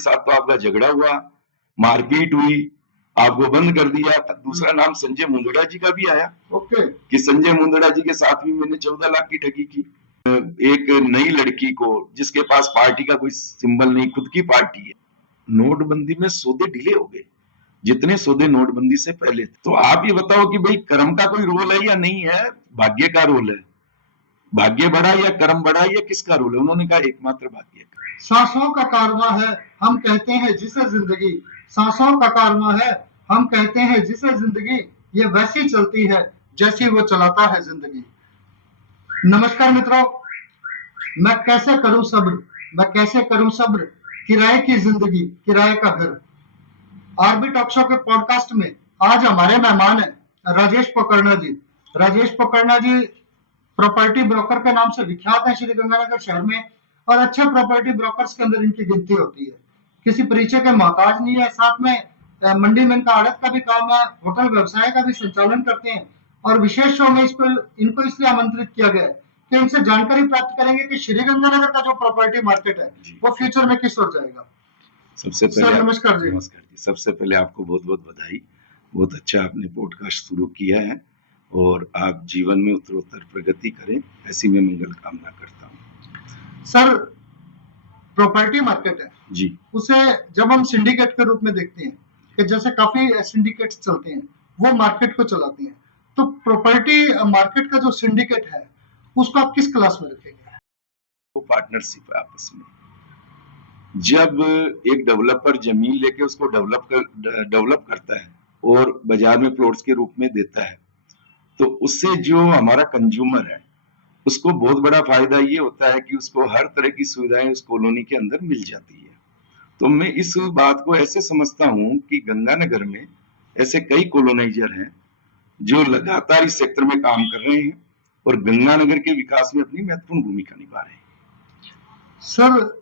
साथ तो आपका झगड़ा हुआ, मारपीट हुई, आपको बंद कर दिया। दूसरा नाम संजय मुंदड़ा जी का भी आया कि संजय मुंदड़ा जी के साथ भी मैंने 14 लाख की ठगी की। एक नई लड़की को जिसके पास पार्टी का कोई सिंबल नहीं, खुद की पार्टी है, नोटबंदी में सौदे डिले हो गए जितने सौदे नोटबंदी से पहले थे। तो आप ये बताओ कि भाई कर्म का कोई रोल है या नहीं है, भाग्य का रोल है। भाग्य बढ़ा या कर्म बढ़ा, या किसका रोल है? उन्होंने कहा एकमात्र भाग्य का। सांसों का कारवा है, हम कहते हैं जिसे जिंदगी, सांसों का कारवा है, हम कहते हैं जिसे जिंदगी, ये वैसी चलती है जैसी वो चलाता है जिंदगी। नमस्कार मित्रों, मैं कैसे करूं सब्र, मैं कैसे करूं सब्र, किराए की जिंदगी, किराए का घर। आरबी टॉक शो के पॉडकास्ट में आज हमारे मेहमान हैं राजेश पोकर्णा जी। राजेश पोकर्णा जी प्रॉपर्टी ब्रोकर के नाम से विख्यात है श्रीगंगानगर शहर में, और अच्छे प्रॉपर्टी ब्रोकर्स के अंदर इनकी गिनती होती है। किसी परिचय के मोहताज नहीं है। साथ में मंडी में इनका आड़त का भी काम है, होटल व्यवसाय का भी संचालन करते हैं। और विशेष शो में इनको इसलिए आमंत्रित किया गया है कि इनसे जानकारी प्राप्त करेंगे कि श्रीगंगानगर का जो प्रॉपर्टी मार्केट है वो फ्यूचर में किस ओर जाएगा। सबसे पहले नमस्कार जी। नमस्कार जी। सबसे पहले आपको बहुत बहुत बधाई, बहुत अच्छा आपने पॉडकास्ट शुरू किया है और आप जीवन में उत्तरोत्तर प्रगति करें, ऐसी मैं मंगल कामना करता हूँ। सर, प्रॉपर्टी मार्केट है जी, उसे जब हम सिंडिकेट के रूप में देखते हैं कि जैसे काफी सिंडिकेट्स चलते हैं, वो मार्केट को चलाते हैं, तो प्रॉपर्टी मार्केट का जो सिंडिकेट है उसको आप किस क्लास में रखेंगे? वो पार्टनरशिप है आपस में। जब एक डेवलपर जमीन लेके उसको डेवलप करता है और बाजार में प्लॉट्स के रूप में देता है, तो उससे जो हमारा कंज्यूमर है उसको बहुत बड़ा फायदा ये होता है कि उसको हर तरह की सुविधाएं उस कॉलोनी के अंदर मिल जाती है। तो मैं इस बात को ऐसे समझता हूँ कि गंगानगर में ऐसे कई कॉलोनाइजर हैं जो लगातार इस सेक्टर में काम कर रहे हैं और गंगानगर के विकास में अपनी महत्वपूर्ण भूमिका निभा रहे हैं। सर,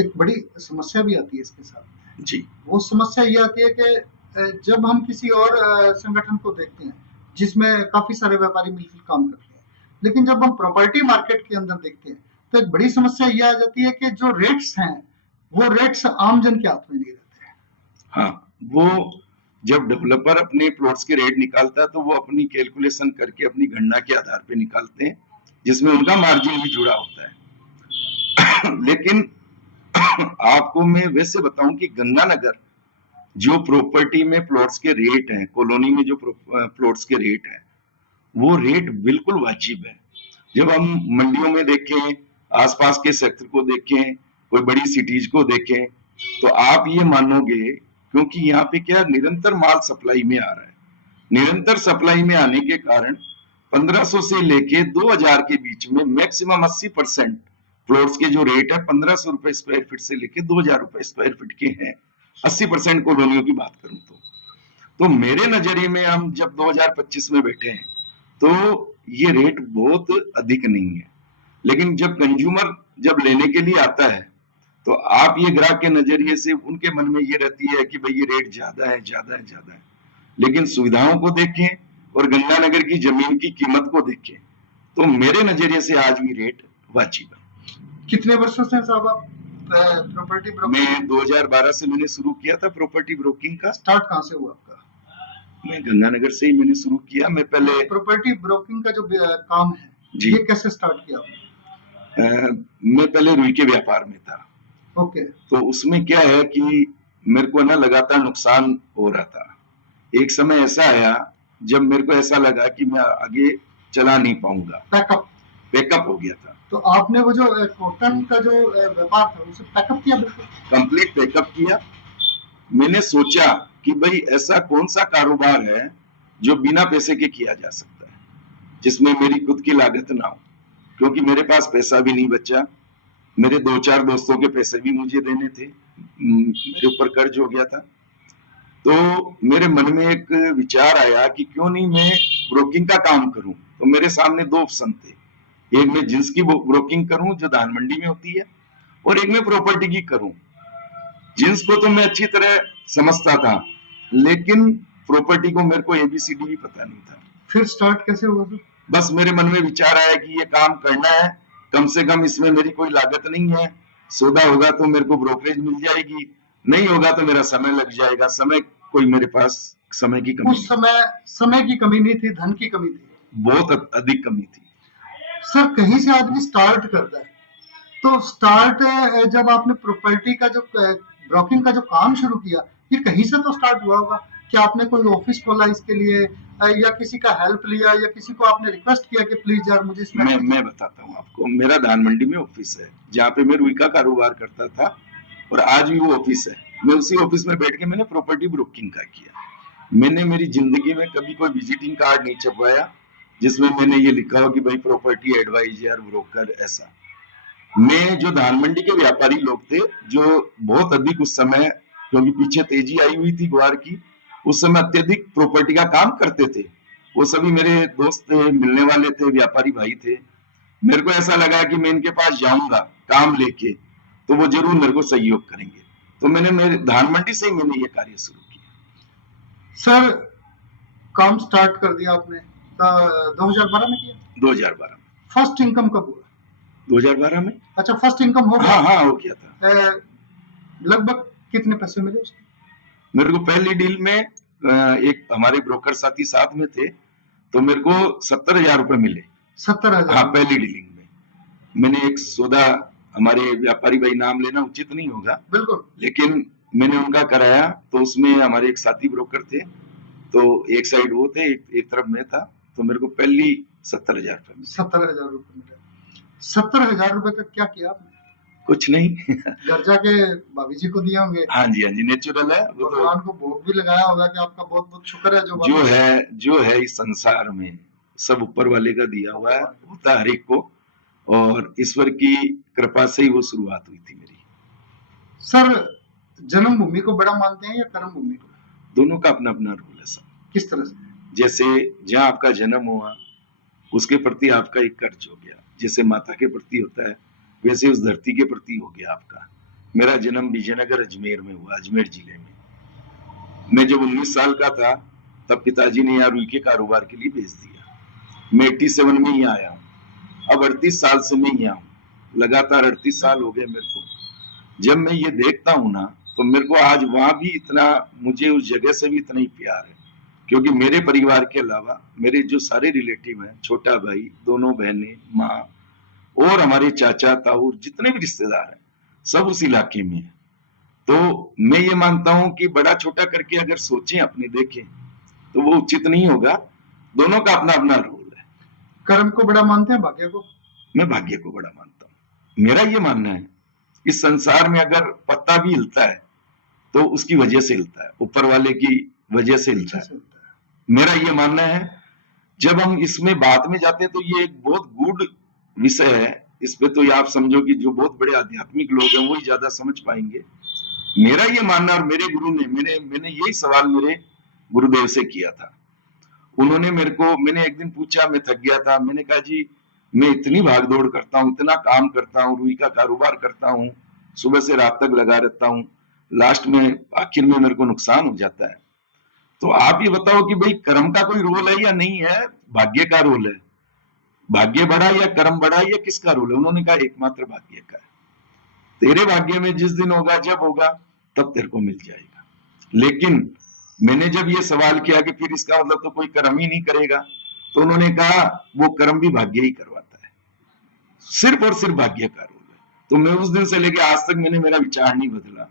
एक बड़ी समस्या भी आती है इसके साथ जी। वो समस्या ये आती है कि जब हम किसी और संगठन को देखते हैं जिसमें काफी सारे व्यापारी मिलकर काम करते हैं, लेकिन जब हम प्रॉपर्टी मार्केट के अंदर देखते हैं तो एक बड़ी समस्या ये आ जाती है कि जो रेट्स हैं वो रेट्स आम जन के हाथ में नहीं रहते हैं। हाँ, वो जब डेवलपर अपने प्लॉट्स के रेट निकालता है तो वो अपनी कैलकुलेशन करके अपनी गणना के आधार पे निकालते हैं, जिसमें उनका मार्जिन भी जुड़ा होता है। लेकिन आपको मैं वैसे बताऊं कि गंगानगर जो प्रॉपर्टी में प्लॉट्स के रेट हैं, कॉलोनी में जो प्लॉट्स के रेट हैं, वो रेट बिल्कुल वाजिब है। जब हम मंडियों में देखें, आसपास के सेक्टर को देखें, कोई बड़ी सिटीज को देखें, तो आप ये मानोगे, क्योंकि यहाँ पे क्या निरंतर माल सप्लाई में आ रहा है। निरंतर सप्लाई में आने के कारण 1500 से लेके 2000 के बीच में मैक्सिमम 80% प्लॉट्स के जो रेट है 1500 रुपए स्क्वायर फीट से लेके 2000 रुपए स्क्वायर फीट के हैं। 80% कॉलोनियों की बात करूं तो मेरे नजरिए में हम जब 2025 में बैठे हैं तो ये रेट बहुत अधिक नहीं है। लेकिन जब कंज्यूमर जब लेने के लिए आता है तो आप ये ग्राहक के नजरिए से उनके मन में ये रहती है कि भाई ये रेट ज्यादा है, ज्यादा है, ज्यादा है। लेकिन सुविधाओं को देखें और गंगानगर की जमीन की कीमत को देखें तो मेरे नजरिए से आज भी रेट वाजिब है। कितने वर्षों से साहब आप प्रॉपर्टी ब्रोकिंग? मैं 2012 से मैंने शुरू किया था प्रॉपर्टी ब्रोकिंग का। स्टार्ट कहाँ से हुआ आपका? मैं गंगानगर से ही मैंने शुरू किया। मैं पहले प्रॉपर्टी ब्रोकिंग का जो काम है जी, ये कैसे स्टार्ट किया आपने? मैं पहले रुई के व्यापार में था। ओके। तो उसमें क्या है कि मेरे को ना लगातार नुकसान हो रहा था। एक समय ऐसा आया जब मेरे को ऐसा लगा कि मैं आगे चला नहीं पाऊंगा, पैकअप हो गया था। तो आपने वो जो कॉटन का जो व्यापार था उसे पैकअप किया? बिल्कुल कंप्लीट पैकअप किया। मैंने सोचा कि भाई ऐसा कौन सा कारोबार है जो बिना पैसे के किया जा सकता है, जिसमें मेरी खुद की लागत ना हो, क्योंकि मेरे पास पैसा भी नहीं बचा। मेरे 2-4 दोस्तों के पैसे भी मुझे देने थे, मेरे ऊपर कर्ज हो गया था। तो मेरे मन में एक विचार आया कि क्यों नहीं मैं ब्रोकिंग का काम करूं। तो मेरे सामने 2 ऑप्शन थे, एक मैं जिंस की ब्रोकिंग करूं जो धान मंडी में होती है, और एक मैं प्रॉपर्टी की करूं। जिंस को तो मैं अच्छी तरह समझता था, लेकिन प्रॉपर्टी को मेरे को ABCD भी पता नहीं था। फिर स्टार्ट कैसे हुआ? बस मेरे मन में विचार आया कि ये काम करना है, कम से कम इसमें मेरी कोई लागत नहीं है, सौदा होगा तो मेरे को ब्रोकरेज मिल जाएगी, नहीं होगा तो मेरा समय लग जाएगा। समय कोई मेरे पास समय की कमी उस नहीं, समय की कमी नहीं थी, धन की कमी थी। बहुत अधिक कमी थी। सर कहीं से आदमी स्टार्ट करता है, तो स्टार्ट जब आपने प्रॉपर्टी का जो ब्रोकिंग का जो काम शुरू किया, ये कहीं से तो स्टार्ट हुआ होगा। क्या आपने कोई ऑफिस खोला इसके लिए, या किसी का हेल्प लिया, या किसी को आपने रिक्वेस्ट किया कि प्लीज यार मुझे इसमें मैं बताता हूँ आपको, मेरा धान मंडी में ऑफिस है जहाँ पे मैं रुई का कारोबार करता था, और आज भी वो ऑफिस है। मैं उसी ऑफिस में बैठ के मैंने प्रॉपर्टी ब्रोकिंग का किया। मैंने मेरी जिंदगी में कभी कोई विजिटिंग कार्ड नहीं छपवाया जिसमें मैंने ये लिखा हो कि भाई प्रॉपर्टी एडवाइजर ब्रोकर, ऐसा। मैं जो धान मंडी के व्यापारी लोग थे, जो बहुत अधिक उस समय, क्योंकि पीछे तेजी आई हुई थी ग्वार की, उस समय अत्यधिक प्रॉपर्टी का काम करते थे, वो सभी मेरे दोस्त थे, मिलने वाले थे, व्यापारी भाई थे। मेरे को ऐसा लगा कि मैं इनके पास जाऊंगा काम लेके तो वो जरूर मेरे को सहयोग करेंगे, तो मैंने मेरे धान मंडी से ही मैंने ये कार्य शुरू किया। सर काम स्टार्ट कर दिया आपने, 2012 में किया? 2012 में। फर्स्ट इनकम कब हुआ? 2012 में। अच्छा, फर्स्ट इनकम हो गया? हाँ हो गया था। लगभग कितने पैसे मिले उसके? मेरे को पहली डील में एक हमारे ब्रोकर साथी साथ में थे, तो मेरे को 70,000 रुपए मिले। 70,000? हाँ, पहली डीलिंग में मैंने एक सौदा, हमारे व्यापारी भाई नाम लेना उचित नहीं होगा बिल्कुल, लेकिन मैंने उनका कराया, तो उसमें हमारे एक साथी ब्रोकर थे, तो एक साइड वो थे, एक तरफ मैं था, तो मेरे को पहली 70,000 रुपए मिले। 70,000 रुपए मिले। 70,000 रुपए का क्या किया आपने? कुछ नहीं। घर जाके भाभी जी को दिए होंगे? हाँ जी, नेचुरल है वो तो। भगवान को भोग भी लगाया होगा कि आपका बहुत बहुत शुक्र है जो है इस संसार में सब ऊपर वाले का दिया हुआ है, होता हर एक को, और ईश्वर की कृपा से ही वो शुरुआत हुई थी मेरी। सर जन्मभूमि को बड़ा मानते हैं या कर्म भूमि को? दोनों का अपना अपना रोल है सर। किस तरह से? जैसे जहाँ आपका जन्म हुआ उसके प्रति आपका एक कर्ज हो गया, जैसे माता के प्रति होता है, वैसे उस धरती के प्रति हो गया आपका। मेरा जन्म विजयनगर अजमेर में हुआ, अजमेर जिले में। मैं जब 19 साल का था तब पिताजी ने यहाँ रुई के कारोबार के लिए भेज दिया। मैं 87 में ही आया हूँ, अब 38 साल से मैं यहाँ हूँ, लगातार 38 साल हो गए मेरे को। जब मैं ये देखता हूँ ना, तो मेरे को आज वहां भी इतना, मुझे उस जगह से भी इतना ही प्यार है, क्योंकि मेरे परिवार के अलावा मेरे जो सारे रिलेटिव हैं, छोटा भाई, दोनों बहनें, माँ, और हमारे चाचा ताऊ, जितने भी रिश्तेदार हैं, सब उस इलाके में है। तो मैं ये मानता हूं कि बड़ा छोटा करके अगर सोचें, अपने देखें, तो वो उचित नहीं होगा। दोनों का अपना अपना रोल है। कर्म को बड़ा मानते हैं, भाग्य को? मैं भाग्य को बड़ा मानता हूँ। मेरा ये मानना है, इस संसार में अगर पत्ता भी हिलता है तो उसकी वजह से हिलता है, ऊपर वाले की वजह से हिलता है। मेरा ये मानना है। जब हम इसमें बात में जाते हैं तो ये एक बहुत गूढ़ विषय है, इस पे तो ये आप समझो कि जो बहुत बड़े आध्यात्मिक लोग हैं वही ज्यादा समझ पाएंगे। मेरा ये मानना, और मेरे गुरु ने, मैंने यही सवाल मेरे गुरुदेव से किया था। उन्होंने मेरे को, मैंने एक दिन पूछा, मैं थक गया था, मैंने कहा जी मैं इतनी भागदौड़ करता हूँ, इतना काम करता हूँ, रुई का कारोबार करता हूँ, सुबह से रात तक लगा रहता हूँ, लास्ट में आखिर में मेरे को नुकसान हो जाता है, तो आप ये बताओ कि भाई कर्म का कोई रोल है या नहीं है, भाग्य का रोल है, भाग्य बढ़ा या कर्म बढ़ा, या किसका रोल है? उन्होंने कहा एकमात्र भाग्य का है। तेरे भाग्य में जिस दिन होगा, जब होगा, तब तेरे को मिल जाएगा। लेकिन मैंने जब ये सवाल किया कि फिर इसका मतलब तो कोई कर्म ही नहीं करेगा, तो उन्होंने कहा वो कर्म भी भाग्य ही करवाता है, सिर्फ और सिर्फ भाग्य का रोल है। तो मैं उस दिन से लेके आज तक मैंने मेरा विचार नहीं बदला।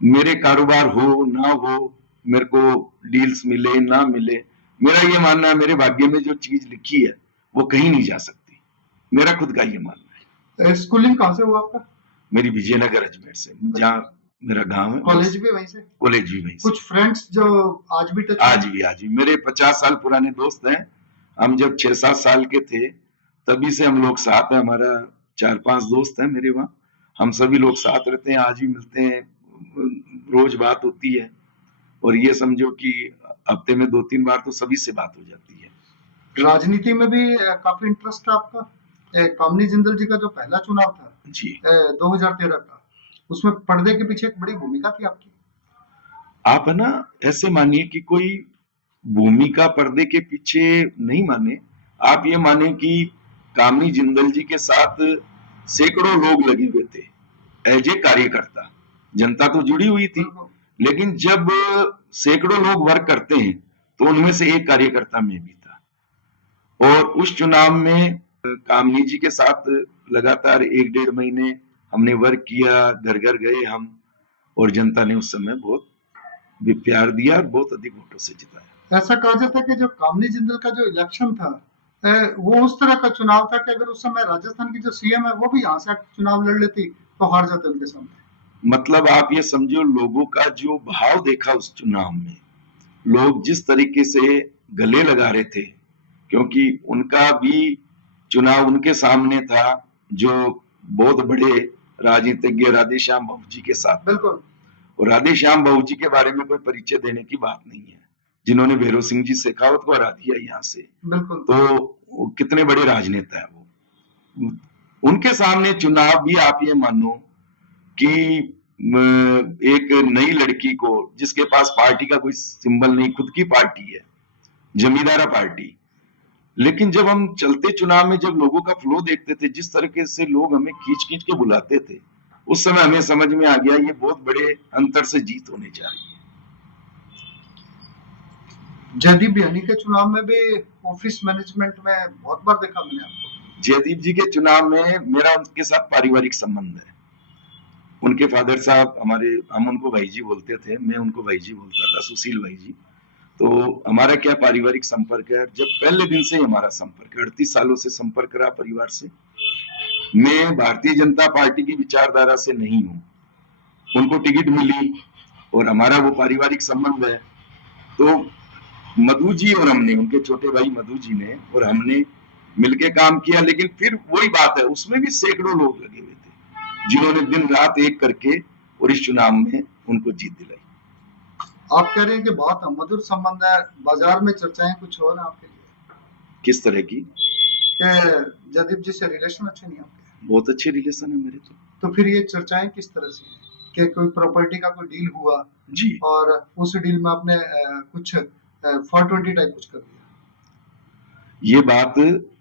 मेरे कारोबार हो ना हो, मेरे को डील्स मिले ना मिले, मेरा ये मानना है मेरे भाग्य में जो चीज लिखी है वो कहीं नहीं जा सकती। मेरा खुद का ये मानना है। स्कूलिंग कहाँ से हुआ आपका? मेरी विजयनगर अजमेर से, जहाँ मेरा गांव है। कॉलेज भी वहीं से? कॉलेज भी वहीं से। कुछ फ्रेंड्स जो आज भी टच? आज भी मेरे 50 साल पुराने दोस्त हैं। हम जब 6-7 साल के थे तभी से हम लोग साथ हैं। हमारा 4-5 दोस्त हैं मेरे वहाँ, हम सभी लोग साथ रहते हैं, आज भी मिलते हैं, रोज बात होती है, और ये समझो कि हफ्ते में 2-3 बार तो सभी से बात हो जाती है। राजनीति में भी काफी इंटरेस्ट है आपका? कामनी जिंदल जी का जो पहला चुनाव था जी 2013 का, उसमें पर्दे के पीछे एक बड़ी भूमिका थी आपकी। आप है ना, ऐसे मानिए कि कोई भूमिका पर्दे के पीछे नहीं माने, आप ये माने कि कामनी जिंदल जी के साथ सैकड़ों लोग लगे हुए थे, एज ए कार्यकर्ता। जनता तो जुड़ी हुई थी, लेकिन जब सैकड़ों लोग वर्क करते हैं तो उनमें से एक कार्यकर्ता मैं भी था। और उस चुनाव में कामनी जी के साथ लगातार 1-1.5 महीने हमने वर्क किया, घर घर गए हम, और जनता ने उस समय बहुत भी प्यार दिया और बहुत अधिक वोटों से जिताया। ऐसा कहा जाता है कि जो कामनी जिंदल का जो इलेक्शन था, वो उस तरह का चुनाव था कि अगर उस समय राजस्थान की जो सीएम है वो भी यहाँ से आके चुनाव लड़ लेती तो हार जाते उनके सामने। मतलब आप ये समझो, लोगों का जो भाव देखा उस चुनाव में, लोग जिस तरीके से गले लगा रहे थे, क्योंकि उनका भी चुनाव उनके सामने था, जो बहुत बड़े राजनीतिज्ञ राधेश्याम बाबू जी के साथ। बिल्कुल। और राधेश्याम बाबू जी के बारे में कोई परिचय देने की बात नहीं है, जिन्होंने भैरव सिंह जी शेखावत को हरा दिया यहाँ से। बिल्कुल। तो कितने बड़े राजनेता है वो। उनके सामने चुनाव भी आप ये मानो कि एक नई लड़की को, जिसके पास पार्टी का कोई सिंबल नहीं, खुद की पार्टी है, जमींदारा पार्टी, लेकिन जब हम चलते चुनाव में जब लोगों का फ्लो देखते थे, जिस तरीके से लोग हमें खींच खींच के बुलाते थे, उस समय हमें समझ में आ गया ये बहुत बड़े अंतर से जीत होने जा रही है। जयदीप बियानी के चुनाव में भी ऑफिस मैनेजमेंट में बहुत बार देखा मैंने आपको। जयदीप जी के चुनाव में मेरा उनके साथ पारिवारिक संबंध है। उनके फादर साहब हमारे, हम उनको भाई जी बोलते थे, मैं उनको भाई जी बोलता था, सुशील भाई जी। तो हमारा क्या पारिवारिक संपर्क है, जब पहले दिन से ही हमारा संपर्क है, 38 सालों से संपर्क रहा परिवार से। मैं भारतीय जनता पार्टी की विचारधारा से नहीं हूँ, उनको टिकट मिली और हमारा वो पारिवारिक संबंध है। तो मधु जी और हमने, उनके छोटे भाई मधु जी ने और हमने मिलके काम किया, लेकिन फिर वही बात है, उसमें भी सैकड़ों लोग लगे हुए थे जिन्होंने दिन रात एक करके और इस चुनाव में उनको जीत दिलाई। आप कह रहे हैं कि बहुत मधुर संबंध है, बाजार में चर्चाएं कुछ और हैं आपके लिए? किस तरह की? कि जयदीप जी से रिलेशन अच्छे नहीं आपके? बहुत अच्छे रिलेशन है मेरे तो फिर ये चर्चाएं किस तरह से हैं कि कोई प्रॉपर्टी का कोई डील हुआ जी, और उस डील में आपने कुछ 420 टाइप कुछ कर दिया? ये बात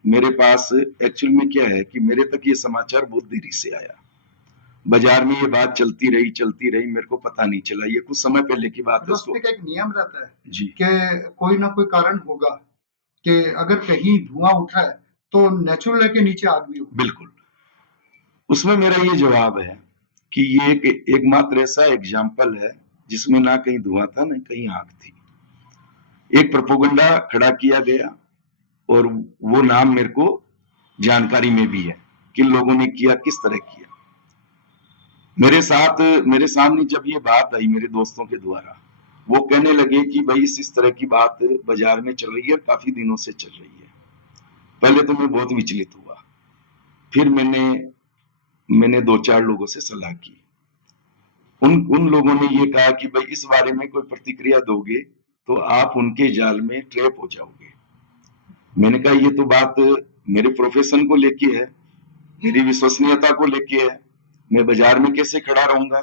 मेरे पास एक्चुअल में क्या है कि मेरे तक ये समाचार बहुत देरी से आया। बाजार में ये बात चलती रही, मेरे को पता नहीं चला, ये कुछ समय पहले की बात है। उसमें एक नियम रहता है जी, कि कोई ना कोई कारण होगा कि अगर कहीं धुआं उठा है तो नेचुरल है कि नीचे आग भी होगी। बिल्कुल। उसमें मेरा ये जवाब है कि ये एकमात्र ऐसा एग्जाम्पल है जिसमें ना कहीं धुआं था ना कहीं आग थी। एक प्रोपोगंडा खड़ा किया गया और वो नाम मेरे को जानकारी में भी है, किन लोगों ने किया, किस तरह किया। मेरे सामने जब ये बात आई मेरे दोस्तों के द्वारा, वो कहने लगे कि भाई इस तरह की बात बाजार में चल रही है, काफी दिनों से चल रही है। पहले तो मैं बहुत विचलित हुआ, फिर मैंने 2-4 लोगों से सलाह की। उन लोगों ने ये कहा कि भाई इस बारे में कोई प्रतिक्रिया दोगे तो आप उनके जाल में ट्रैप हो जाओगे। मैंने कहा ये तो बात मेरे प्रोफेशन को लेके है, मेरी विश्वसनीयता को लेके है, मैं बाजार में कैसे खड़ा रहूंगा,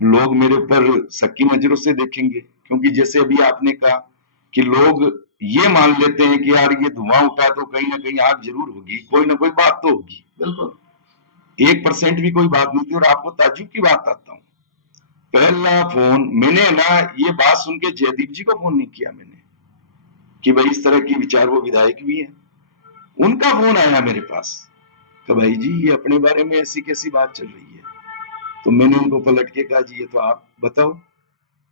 लोग मेरे ऊपर शक की नजरों से देखेंगे। क्योंकि जैसे अभी आपने कहा कि लोग ये मान लेते हैं कि यार ये धुआं उठा तो कहीं ना कहीं आग जरूर होगी, कोई ना कोई बात तो होगी। बिल्कुल। 1% भी कोई बात नहीं थी। और आपको ताज्जुब की बात आता हूँ, पहला फोन मैंने ना ये बात सुन के जयदीप जी को फोन नहीं किया मैंने कि भाई इस तरह की विचार, वो विधायक भी है, उनका फोन आया मेरे पास तो भाई जी ये अपने बारे में ऐसी कैसी बात चल रही है। तो मैंने उनको पलट के कहा जी ये तो आप बताओ,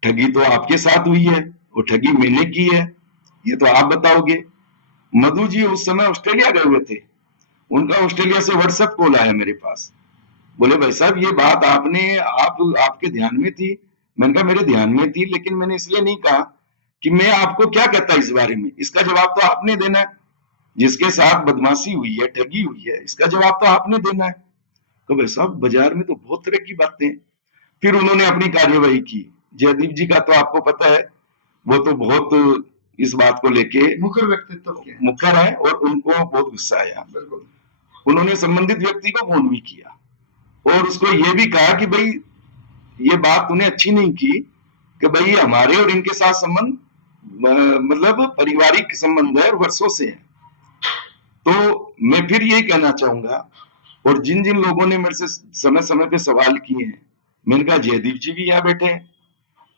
ठगी तो आपके साथ हुई है और ठगी मैंने की है, ये तो आप बताओगे। मधु जी उस समय ऑस्ट्रेलिया गए हुए थे, उनका ऑस्ट्रेलिया से व्हाट्सएप कॉल आया मेरे पास, बोले भाई साहब ये बात आपके ध्यान में थी। मैंने कहा मेरे ध्यान में थी, लेकिन मैंने इसलिए नहीं कहा कि मैं आपको क्या कहता इस बारे में, इसका जवाब तो आपने देना है। जिसके साथ बदमाशी हुई है, ठगी हुई है, इसका जवाब तो आपने देना है। तो भाई साहब बाजार में तो बहुत तरह की बातें। फिर उन्होंने अपनी कार्यवाही की। जयदीप जी का तो आपको पता है, वो तो बहुत इस बात को लेके मुखर व्यक्तित्व मुखर है और उनको बहुत गुस्सा आया। बिल्कुल। उन्होंने संबंधित व्यक्ति को फोन भी किया और उसको ये भी कहा कि भाई ये बात तूने अच्छी नहीं की कि भाई हमारे और इनके साथ संबंध मतलब पारिवारिक संबंध है और वर्षों से है। तो मैं फिर यही कहना चाहूंगा और जिन जिन लोगों ने मेरे से समय समय पे सवाल किए हैं, मैंने कहा जयदीप जी भी यहाँ बैठे हैं।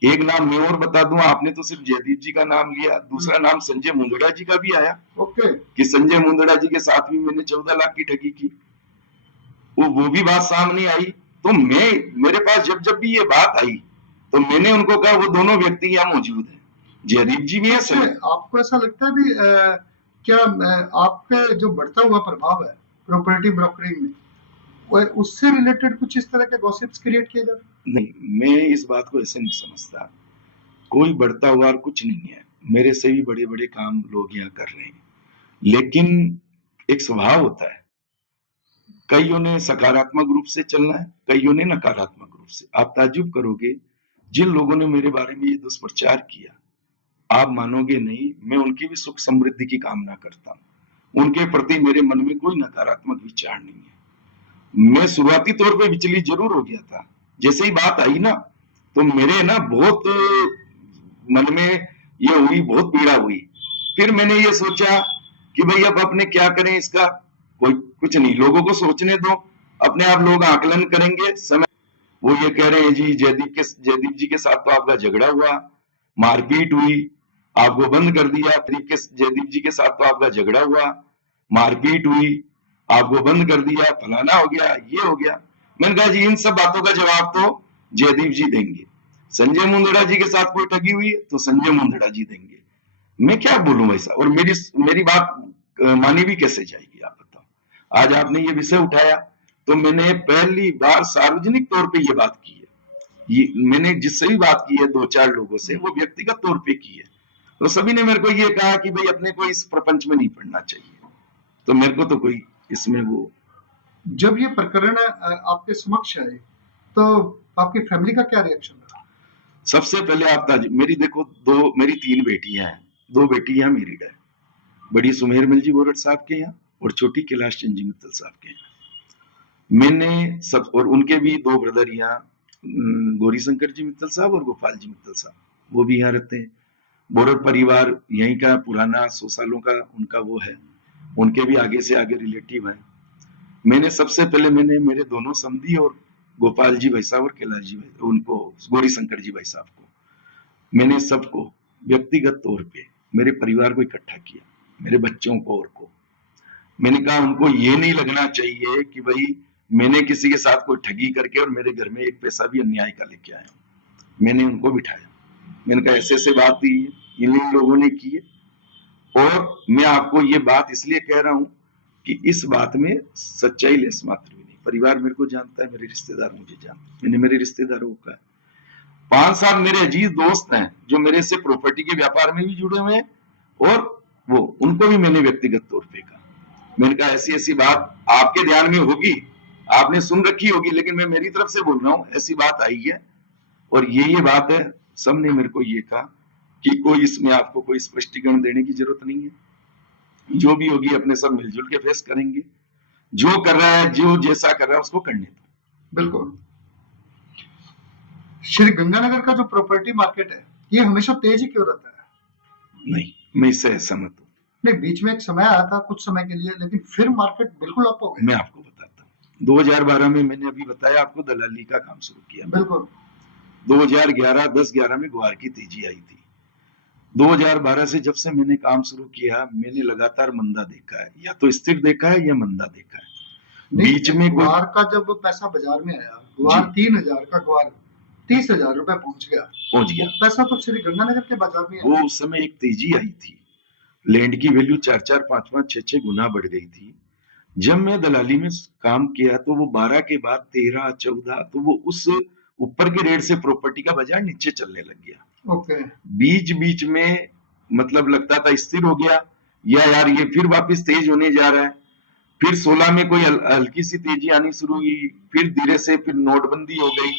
एक नाम मैं और बता दूं, आपने तो सिर्फ जयदीप जी का नाम लिया, दूसरा नाम संजय मुंदड़ा जी का भी आया ओके कि संजय मुंदड़ा जी के साथ भी मैंने 14 लाख की ठगी की। वो भी बात सामने आई। तो मेरे पास जब जब भी ये बात आई तो मैंने उनको कहा वो दोनों व्यक्ति यहाँ मौजूद हैं, जयदीप जी भी है। अच्छा, आपको ऐसा लगता है भी क्या आपके जो बढ़ता हुआ प्रभाव है प्रॉपर्टी ब्रोकरिंग में, उससे रिलेटेड कुछ इस तरह के गॉसिप्स क्रिएट किए जा रहे हैं? नहीं, मैं इस बात को ऐसे नहीं समझता। कोई बढ़ता हुआ कुछ नहीं है, मेरे से भी बड़े बड़े काम लोग यहाँ कर रहे हैं, लेकिन एक स्वभाव होता है, कईयों ने सकारात्मक रूप से चलना है, कईयों ने नकारात्मक रूप से। आप ताज्जुब करोगे, जिन लोगों ने मेरे बारे में ये दुष्प्रचार किया, आप मानोगे नहीं, मैं उनकी भी सुख समृद्धि की कामना करता हूँ। उनके प्रति मेरे मन में कोई नकारात्मक विचार नहीं है। मैं शुरुआती तौर पे विचलित जरूर हो गया था, जैसे ही बात आई ना तो मेरे ना बहुत मन में ये हुई, बहुत पीड़ा हुई। फिर मैंने ये सोचा कि भाई अब अपने क्या करें, इसका कोई कुछ नहीं, लोगों को सोचने दो, अपने आप लोग आकलन करेंगे। समय वो ये कह रहे हैं जी जयदीप जी के साथ तो आपका झगड़ा हुआ, मारपीट हुई, आपको बंद कर दिया। जयदीप जी के साथ तो आपका झगड़ा हुआ, मारपीट हुई, आपको बंद कर दिया, फलाना हो गया, ये हो गया। मैंने कहा जी इन सब बातों का जवाब तो जयदीप जी देंगे। संजय मुंदड़ा जी के साथ कोई ठगी हुई तो संजय मुंदड़ा जी देंगे। मैं क्या बोलूं वैसा, और मेरी बात मानी भी कैसे जाएगी, आप बताओ। आज आपने ये विषय उठाया तो मैंने पहली बार सार्वजनिक तौर पे ये बात की है। ये मैंने जिससे भी बात की है 2-4 लोगों से, वो व्यक्तिगत तौर पे की है, तो सभी ने मेरे को ये कहा कि भाई अपने को इस प्रपंच में नहीं पड़ना चाहिए। तो मेरे को तो कोई इसमें वो, जब ये प्रकरण आपके समक्ष आए तो आपकी फैमिली का क्या रिएक्शन रहा? सबसे पहले आप मेरी देखो, मेरी 3 बेटियां हैं, 2 बेटियां मेरिड है, बड़ी सुमेर मिल जी बोरट साहब के यहाँ और छोटी कैलाश चंद जी मित्तल साहब के यहाँ। मैंने सब, और उनके भी 2 ब्रदर यहाँ, गौरी शंकर जी मित्तल साहब और गोपाल जी मित्तल साहब, वो भी यहाँ रहते हैं। बोरट परिवार यहीं का पुराना 100 सालों का उनका वो है, उनके भी आगे से आगे रिलेटिव है। मैंने सबसे पहले मेरे दोनों समधी और गोपाल जी भाई साहब और कैलाश जी भाई, उनको गौरी शंकर जी भाई साहब को, मैंने सबको व्यक्तिगत तौर पे मेरे परिवार को इकट्ठा किया, मेरे बच्चों को और को। मैंने कहा उनको ये नहीं लगना चाहिए कि भाई मैंने किसी के साथ कोई ठगी करके और मेरे घर में एक पैसा भी अन्याय का लेके आया हूं। मैंने उनको बिठाया, मैंने कहा ऐसे ऐसे बात हुई है, इन लोगों ने की है, और मैं आपको ये बात इसलिए कह रहा हूं कि इस बात में सच्चाई लेस मात्र भी नहीं। परिवार मेरे को जानता है, मेरे रिश्तेदार मुझे जानते हैं, मैंने मेरे रिश्तेदारों को कहा। 5-7 मेरे अजीज दोस्त हैं जो मेरे से प्रॉपर्टी के व्यापार में भी जुड़े हुए हैं, और वो उनको भी मैंने व्यक्तिगत तौर पे कहा। मैंने कहा ऐसी ऐसी बात आपके ध्यान में होगी, आपने सुन रखी होगी, लेकिन मैं मेरी तरफ से बोल रहा हूँ, ऐसी बात आई है और ये बात है। सबने मेरे को ये कहा कि कोई इसमें आपको कोई स्पष्टीकरण देने की जरूरत नहीं है, जो भी होगी अपने सब मिलजुल के फेस करेंगे, जो कर रहा है, जो जैसा कर रहा है उसको करने दो। बिल्कुल। श्री गंगानगर का जो प्रॉपर्टी मार्केट है, ये हमेशा तेज ही क्यों रहता है? नहीं, मैं इससे असहमत हूँ। नहीं, बीच में एक समय आया था कुछ समय के लिए, लेकिन फिर मार्केट बिल्कुल अप हो गया। मैं आपको बताता हूँ, 2012 में मैंने अभी बताया आपको दलाली का काम शुरू किया। बिल्कुल। 10-11 में गुहार की तेजी आई थी। 2012 से जब से मैंने काम शुरू किया, मैंने लगातार मंदा देखा है, या तो स्थिर देखा है या मंदा देखा है। बीच में गुहार का जब पैसा बाजार में आया, गुहार 3000 का गुहार 30,000 रुपए पहुंच गया। पैसा तो श्री गंगानगर के बाजार में वो उस समय एक तेजी आई थी, लैंड की वैल्यू 4-4, 5-5, 6-6 गुना बढ़ गई थी। जब मैं दलाली में काम किया तो वो 12 के बाद 13, 14, तो वो उस ऊपर के रेट से प्रॉपर्टी का बाजार नीचे चलने लग गया। ओके। बीच बीच में मतलब लगता था स्थिर हो गया, या यार ये फिर वापस तेज होने जा रहा है। फिर 16 में कोई हल्की सी तेजी आनी शुरू हुई, फिर धीरे से फिर नोटबंदी हो गई,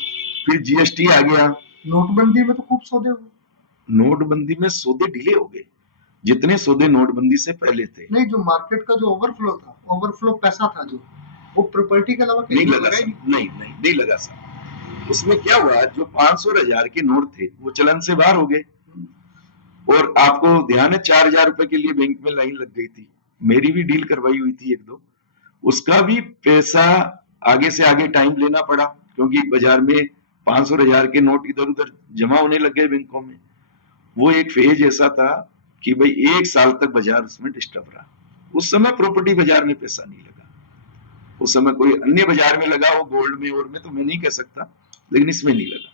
फिर जीएसटी आ गया। नोटबंदी में तो खूब सौदे हुए। नोटबंदी में सौदे डिले हो गए, जितने सौदे नोटबंदी से पहले थे। नहीं, जो मार्केट का जो ओवरफ्लो था, ओवरफ्लो पैसा था जो, वो प्रॉपर्टी के अलावा नहीं लगा सर, नहीं लगा सर। उसमें क्या हुआ, जो 500 और 1000 के नोट थे वो चलन से बाहर हो गए, और आपको ध्यान है 4000 रुपए के लिए बैंक में लाइन लग गई थी। मेरी भी डील करवाई हुई थी 1-2, उसका भी पैसा आगे से आगे टाइम लेना पड़ा, क्योंकि बाजार में 500,000 के नोट इधर उधर जमा होने लग गए बैंकों में। वो एक फेज ऐसा था कि भाई 1 साल तक बाजार उसमें डिस्टर्ब रहा। उस समय प्रॉपर्टी बाजार में पैसा नहीं लगा, उस समय कोई अन्य बाजार में लगा हो, गोल्ड में और में तो मैं नहीं कह सकता, लेकिन इसमें नहीं लगा।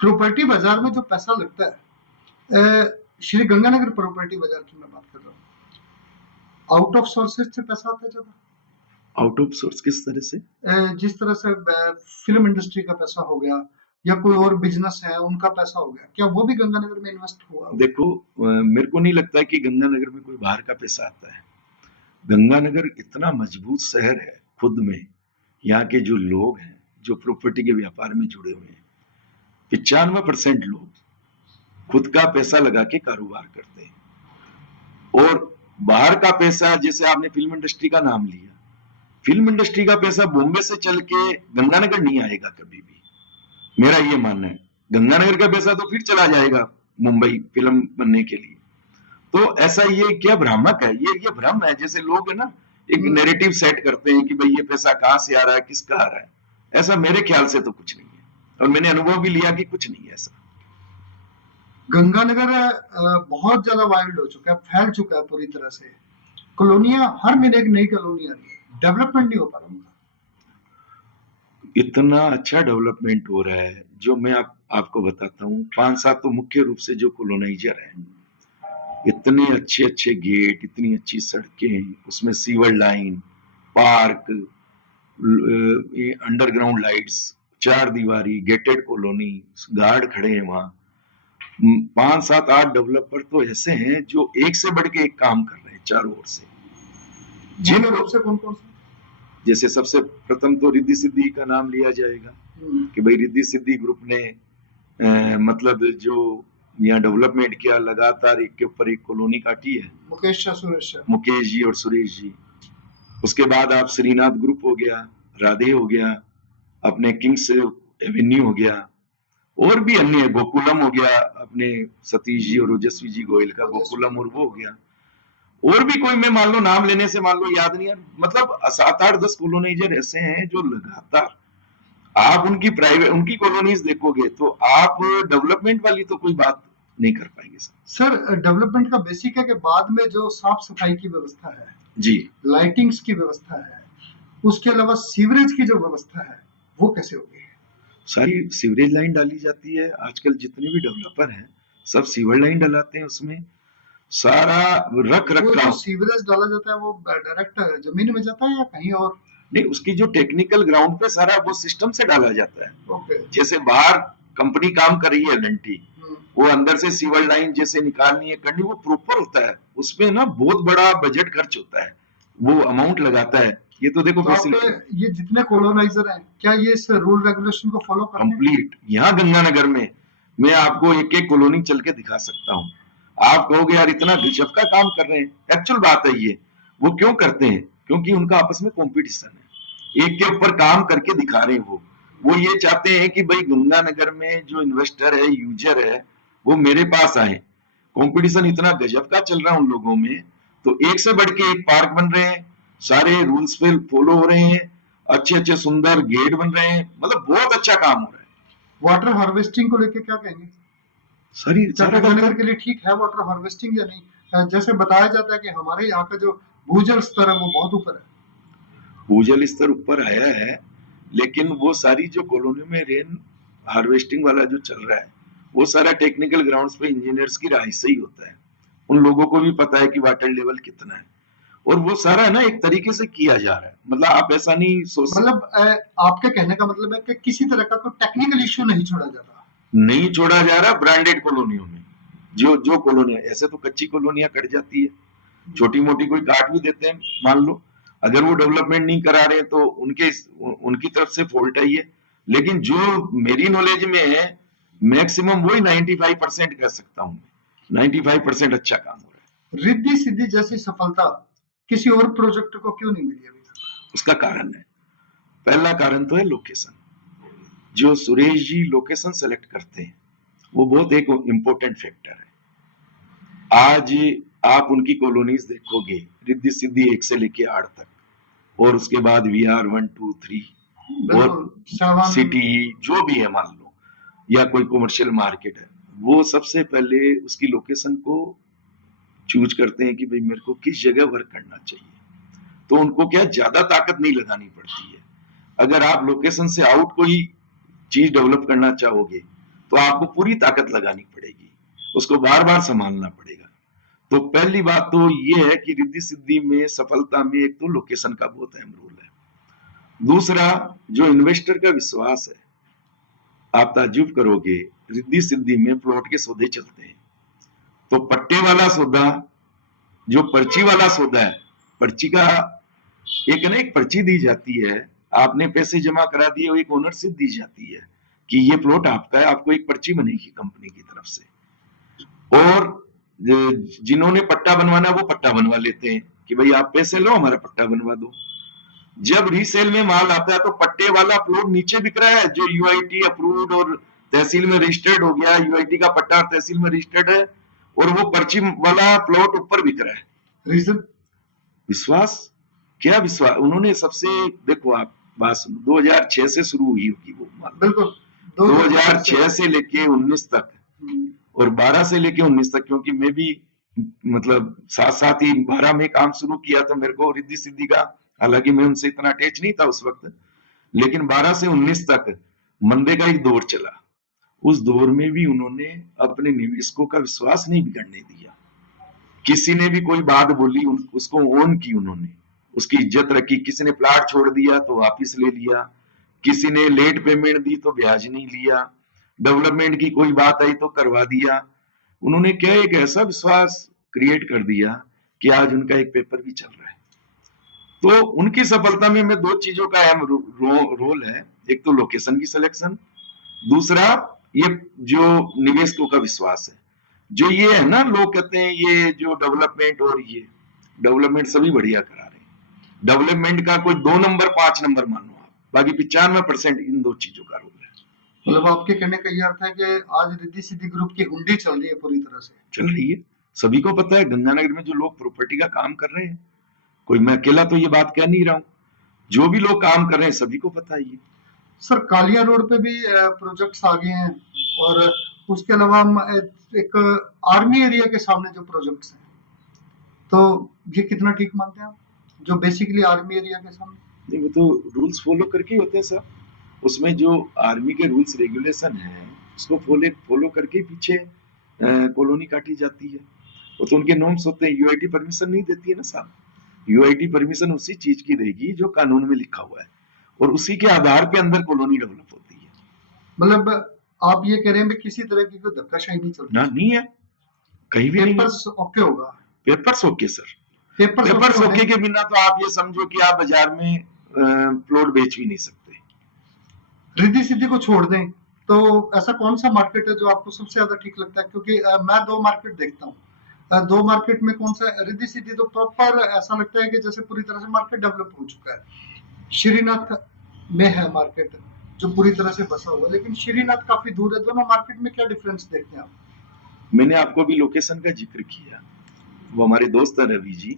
प्रॉपर्टी बाजार में जो पैसा लगता है, श्री गंगानगर प्रॉपर्टी बाजार की मैं बात कर रहा हूँ, आउट ऑफ सोर्सेज से पैसा आता है ज्यादा? आउट ऑफ सोर्स किस तरह से? जिस तरह से फिल्म इंडस्ट्री का पैसा हो गया या कोई और बिजनेस है उनका पैसा हो गया, क्या वो भी गंगानगर में इन्वेस्ट हुआ? देखो, मेरे को नहीं लगता है कि गंगानगर में कोई बाहर का पैसा आता है। गंगानगर इतना मजबूत शहर है खुद में, यहाँ के जो लोग हैं जो प्रॉपर्टी के व्यापार में जुड़े हुए हैं, 95% लोग खुद का पैसा लगा के कारोबार करते हैं। और बाहर का पैसा, जैसे आपने फिल्म इंडस्ट्री का नाम लिया, फिल्म इंडस्ट्री का पैसा बॉम्बे से चल के गंगानगर नहीं आएगा कभी भी, मेरा ये मानना है। गंगानगर का पैसा तो फिर चला जाएगा मुंबई फिल्म बनने के लिए। तो ऐसा ये क्या भ्रामक है, ये भ्रम है। जैसे लोग है ना एक नैरेटिव सेट करते हैं कि भाई ये पैसा कहाँ से आ रहा है, किसका आ रहा है, ऐसा मेरे ख्याल से तो कुछ नहीं है, और मैंने अनुभव भी लिया कि कुछ नहीं है ऐसा। गंगानगर बहुत ज्यादा वाइल्ड हो चुका है, फैल चुका है पूरी तरह से। कॉलोनियां, हर महीने एक नई कॉलोनी आ रही है, डेवलपमेंट नहीं हो पा रहा उनका। इतना अच्छा डेवलपमेंट हो रहा है, जो मैं आपको बताता हूँ। 5-7 तो मुख्य रूप से जो कॉलोनाइजर है, इतने अच्छे अच्छे गेट, इतनी अच्छी सड़कें, उसमें sewer line, park, underground lights, 4 दीवारी, गेटेड कॉलोनी, गार्ड खड़े हैं वहां। 5-7-8 डेवलपर तो ऐसे हैं जो एक से बढ़ के एक काम कर रहे हैं चारों ओर से। जिन रूप से कौन कौन से? जैसे सबसे प्रथम तो रिद्धि सिद्धि का नाम लिया जाएगा कि भाई रिद्धि सिद्धि ग्रुप ने मतलब जो यहाँ डेवलपमेंट किया, लगातार एक के ऊपर एक कॉलोनी काटी है। मुकेश जी और सुरेश जी। उसके बाद आप श्रीनाथ ग्रुप हो गया, राधे हो गया, अपने किंग्स एवेन्यू हो गया, और भी अन्य, गोकुलम हो गया, अपने सतीश जी और ओजस्वी जी गोयल का गोकुलम, और वो हो गया, और भी कोई मैं मान लो नाम लेने से मान लो याद नहीं है। मतलब 7-8-10 कॉलोनाइजर ऐसे हैं जो लगातार, आप उनकी प्राइवेट उनकी कॉलोनीज देखोगे तो आप डेवलपमेंट वाली तो कोई बात नहीं कर पाएंगे सर। डेवलपमेंट का बेसिक है कि बाद में जो साफ सफाई की व्यवस्था है जी, लाइटिंग्स की व्यवस्था है, उसके अलावा सीवरेज की जो व्यवस्था है वो कैसे होगी? सारी सीवरेज लाइन डाली जाती है। आजकल जितने भी डेवलपर हैं सब सीवर लाइन डलाते हैं, उसमें सारा रख रखाव। सीवरेज डाला जाता है वो डायरेक्ट जमीन में जाता है या कहीं और? नहीं, उसकी जो टेक्निकल ग्राउंड पे सारा वो सिस्टम से डाला जाता है। ओके। जैसे बाहर कंपनी काम कर रही है एल&टी, वो अंदर से सीवर लाइन जैसे निकालनी है करनी, वो प्रॉपर होता है, उसमें ना बहुत बड़ा बजट खर्च होता है, वो अमाउंट लगाता है। ये तो देखो ये जितने कॉलोनाइजर हैं, क्या ये इस रूल रेगुलेशन को फॉलो करते हैं? कंप्लीट। यहाँ गंगानगर में मैं आपको एक एक कॉलोनी चल के दिखा सकता हूँ। आप कहोगे यार इतना गजब का काम कर रहे हैं, एक्चुअल बात है ये। वो क्यों करते हैं? क्योंकि उनका आपस में कंपटीशन है, एक के ऊपर काम करके दिखा रहे हैं। वो ये चाहते हैं कि भाई गंगानगर में जो इन्वेस्टर है, यूजर है, वो मेरे पास आए। कंपटीशन इतना गजब का चल रहा है उन लोगों में, तो एक से बढ़ के एक पार्क बन रहे हैं, सारे रूल्स पे फॉलो हो रहे हैं, अच्छे अच्छे सुंदर गेट बन रहे हैं, मतलब बहुत अच्छा काम हो रहा है। वाटर हार्वेस्टिंग को लेके क्या कहेंगे? गंगानगर के लिए ठीक है वाटर हार्वेस्टिंग या नहीं? जैसे बताया जाता है कि हमारे यहाँ का जो भूजल स्तर है वो बहुत ऊपर है। भूजल स्तर ऊपर आया है, लेकिन वो सारी जो कॉलोनी में रेन हार्वेस्टिंग वाला जो चल रहा है, वो सारा टेक्निकल ग्राउंड्स पे इंजीनियर्स की राय से ही होता है। उन लोगों को भी पता है कि वाटर लेवल कितना है, और वो सारा ना एक तरीके से किया जा रहा है। मतलब आप ऐसा नहीं सोच, मतलब आपके कहने का मतलब है कि किसी तरह का कोई टेक्निकल इश्यू नहीं छोड़ा जा रहा? नहीं छोड़ा जा रहा। ब्रांडेड कॉलोनियों में जो कॉलोनियां, ऐसे तो कच्ची कॉलोनियां कट जाती है, छोटी मोटी कोई काट भी देते हैं मान लो, अगर वो डेवलपमेंट नहीं करा रहे तो उनकी तरफ से फॉल्ट है ये। लेकिन जो मेरी नॉलेज में है, मैक्सिमम वही 95% कह सकता हूँ, 95% अच्छा काम हो रहा है। रिद्धि सिद्धि जैसी सफलता किसी और प्रोजेक्ट को क्यों नहीं मिली अभी तक? उसका कारण है, पहला कारण तो है लोकेशन। जो सुरेश जी लोकेशन सेलेक्ट करते हैं वो बहुत एक इम्पोर्टेंट फैक्टर है। आज आप उनकी कॉलोनीज देखोगे, रिद्धि सिद्धि 1 से लेके 8 तक, और उसके बाद VR 1 2 3 और बिल्कुल 7 सिटी जो भी है मान लो, या कोई कमर्शियल मार्केट है, वो सबसे पहले उसकी लोकेशन को चूज करते हैं कि भाई मेरे को किस जगह वर्क करना चाहिए। तो उनको क्या ज्यादा ताकत नहीं लगानी पड़ती है। अगर आप लोकेशन से आउट कोई चीज डेवलप करना चाहोगे तो आपको पूरी ताकत लगानी पड़ेगी, उसको बार बार संभालना पड़ेगा। तो पहली बात तो ये है कि रिद्धि सिद्धि में सफलता में एक तो लोकेशन का बहुत अहम रोल है। दूसरा, जो इन्वेस्टर का विश्वास है, आप ताज्जुब करोगे, रिद्धि सिद्धि में प्लॉट के सौदे चलते हैं। तो पट्टे वाला सौदा, जो पर्ची वाला सौदा है, पर्ची का एक पर्ची दी जाती है, आपने पैसे जमा करा दिए, वो एक ओनरशिप दी जाती है कि ये प्लॉट आपका है, आपको एक पर्ची बनेगी कंपनी की तरफ से। और जिन्होंने पट्टा बनवाना वो पट्टा बनवा लेते हैं कि भाई आप पैसे लो, हमारा पट्टा बनवा दो। जब रीसेल में माल आता है तो पट्टे वाला प्लॉट नीचे बिक रहा है, जो यूआईटी अप्रूव्ड और तहसील में रजिस्टर्ड हो गया, यूआईटी का पट्टा तहसील में रजिस्टर्ड है, और वो पर्ची वाला प्लॉट ऊपर बिक रहा है। रीजन विश्वास, क्या विश्वास, उन्होंने सबसे, देखो आप बात सुनो, 2006 से शुरू हुई होगी वो माल, बिल्कुल 2006 से लेके 19 तक और 12 से लेके 19 तक, क्योंकि मैं भी मतलब साथ साथ ही 12 में काम शुरू किया तो मेरे को रिद्धि सिद्धि का, हालांकि मैं उनसे इतना अटैच नहीं था उस वक्त, लेकिन 12 से 19 तक मंदे का एक दौर चला। उस दौर में भी उन्होंने अपने निवेशकों का विश्वास नहीं बिगड़ने दिया। किसी ने भी कोई बात बोली, उसको ओन की उन्होंने, उसकी इज्जत रखी। किसी ने प्लाट छोड़ दिया तो वापिस ले लिया, किसी ने लेट पेमेंट दी तो ब्याज नहीं लिया, डेवलपमेंट की कोई बात आई तो करवा दिया। उन्होंने क्या एक ऐसा विश्वास क्रिएट कर दिया कि आज उनका एक पेपर भी चल रहा है। तो उनकी सफलता में मैं दो चीजों का अहम रोल है, एक तो लोकेशन की सिलेक्शन, दूसरा ये जो निवेशकों का विश्वास है। जो ये है ना, लोग कहते हैं ये जो डेवलपमेंट, और ये डेवलपमेंट सभी बढ़िया करा रहे हैं, डेवलपमेंट का कोई 2 नंबर 5 नंबर मानो आप, बाकी 95% इन दो चीजों का रोल है। मतलब आपके कहने का ये अर्थ है कि आज रिद्धि सिद्धि ग्रुप की हुंडी चल रही है पूरी तरह से। चल रही है, सभी को पता है। गंगानगर में जो लोग प्रॉपर्टी का काम कर रहे हैं, कोई मैं अकेला तो ये बात कह नहीं रहा हूँ, जो भी लोग काम कर रहे हैं सभी को पता है ये। सर कालिया रोड पे भी प्रोजेक्ट्स आ गए हैं, और उसके अलावा एक आर्मी एरिया के सामने जो प्रोजेक्ट्स हैं, तो ये कितना ठीक मानते हैं आप, जो बेसिकली आर्मी एरिया के सामने? नहीं, वो तो रूल्स फॉलो करके ही होते हैं सर। उसमें जो आर्मी के रूल्स रेगुलेशन है उसको फॉलो करके पीछे कॉलोनी काटी जाती है। वो तो उनके नॉर्म्स होते हैं। यूआईटी परमिशन नहीं देती है ना साहब, यूआईटी परमिशन उसी चीज की देगी जो कानून में लिखा हुआ है, और उसी के आधार पे अंदर कॉलोनी डेवलप होती है। मतलब आप ये कह रहे हैं कि किसी तरह की कोई धक्काशाही नहीं चलती? ना, नहीं है, कहीं भी नहीं है। पेपर्स ओके होगा? Papers okay sir, papers papers okay okay के बिना तो आप ये समझो कि आप बाजार में प्लॉट बेच भी नहीं सकते। रिद्धि सिद्धि को छोड़ दें तो ऐसा कौन सा मार्केट है जो आपको सबसे ज्यादा ठीक लगता है? क्योंकि मैं दो मार्केट देखता हूँ, दो मार्केट में कौन सा, रिद्धि सिद्धि तो प्रॉपर ऐसा लगता है कि जैसे पूरी तरह से मार्केट डेवलप हो चुका है। श्रीनाथ में है मार्केट जो पूरी तरह से बसा हुआ है, लेकिन श्रीनाथ काफी दूर है। दोनों मार्केट में क्या डिफरेंस देखते हैं आप? मैंने आपको भी लोकेशन का जिक्र किया, वो हमारे दोस्त हैं रवि जी,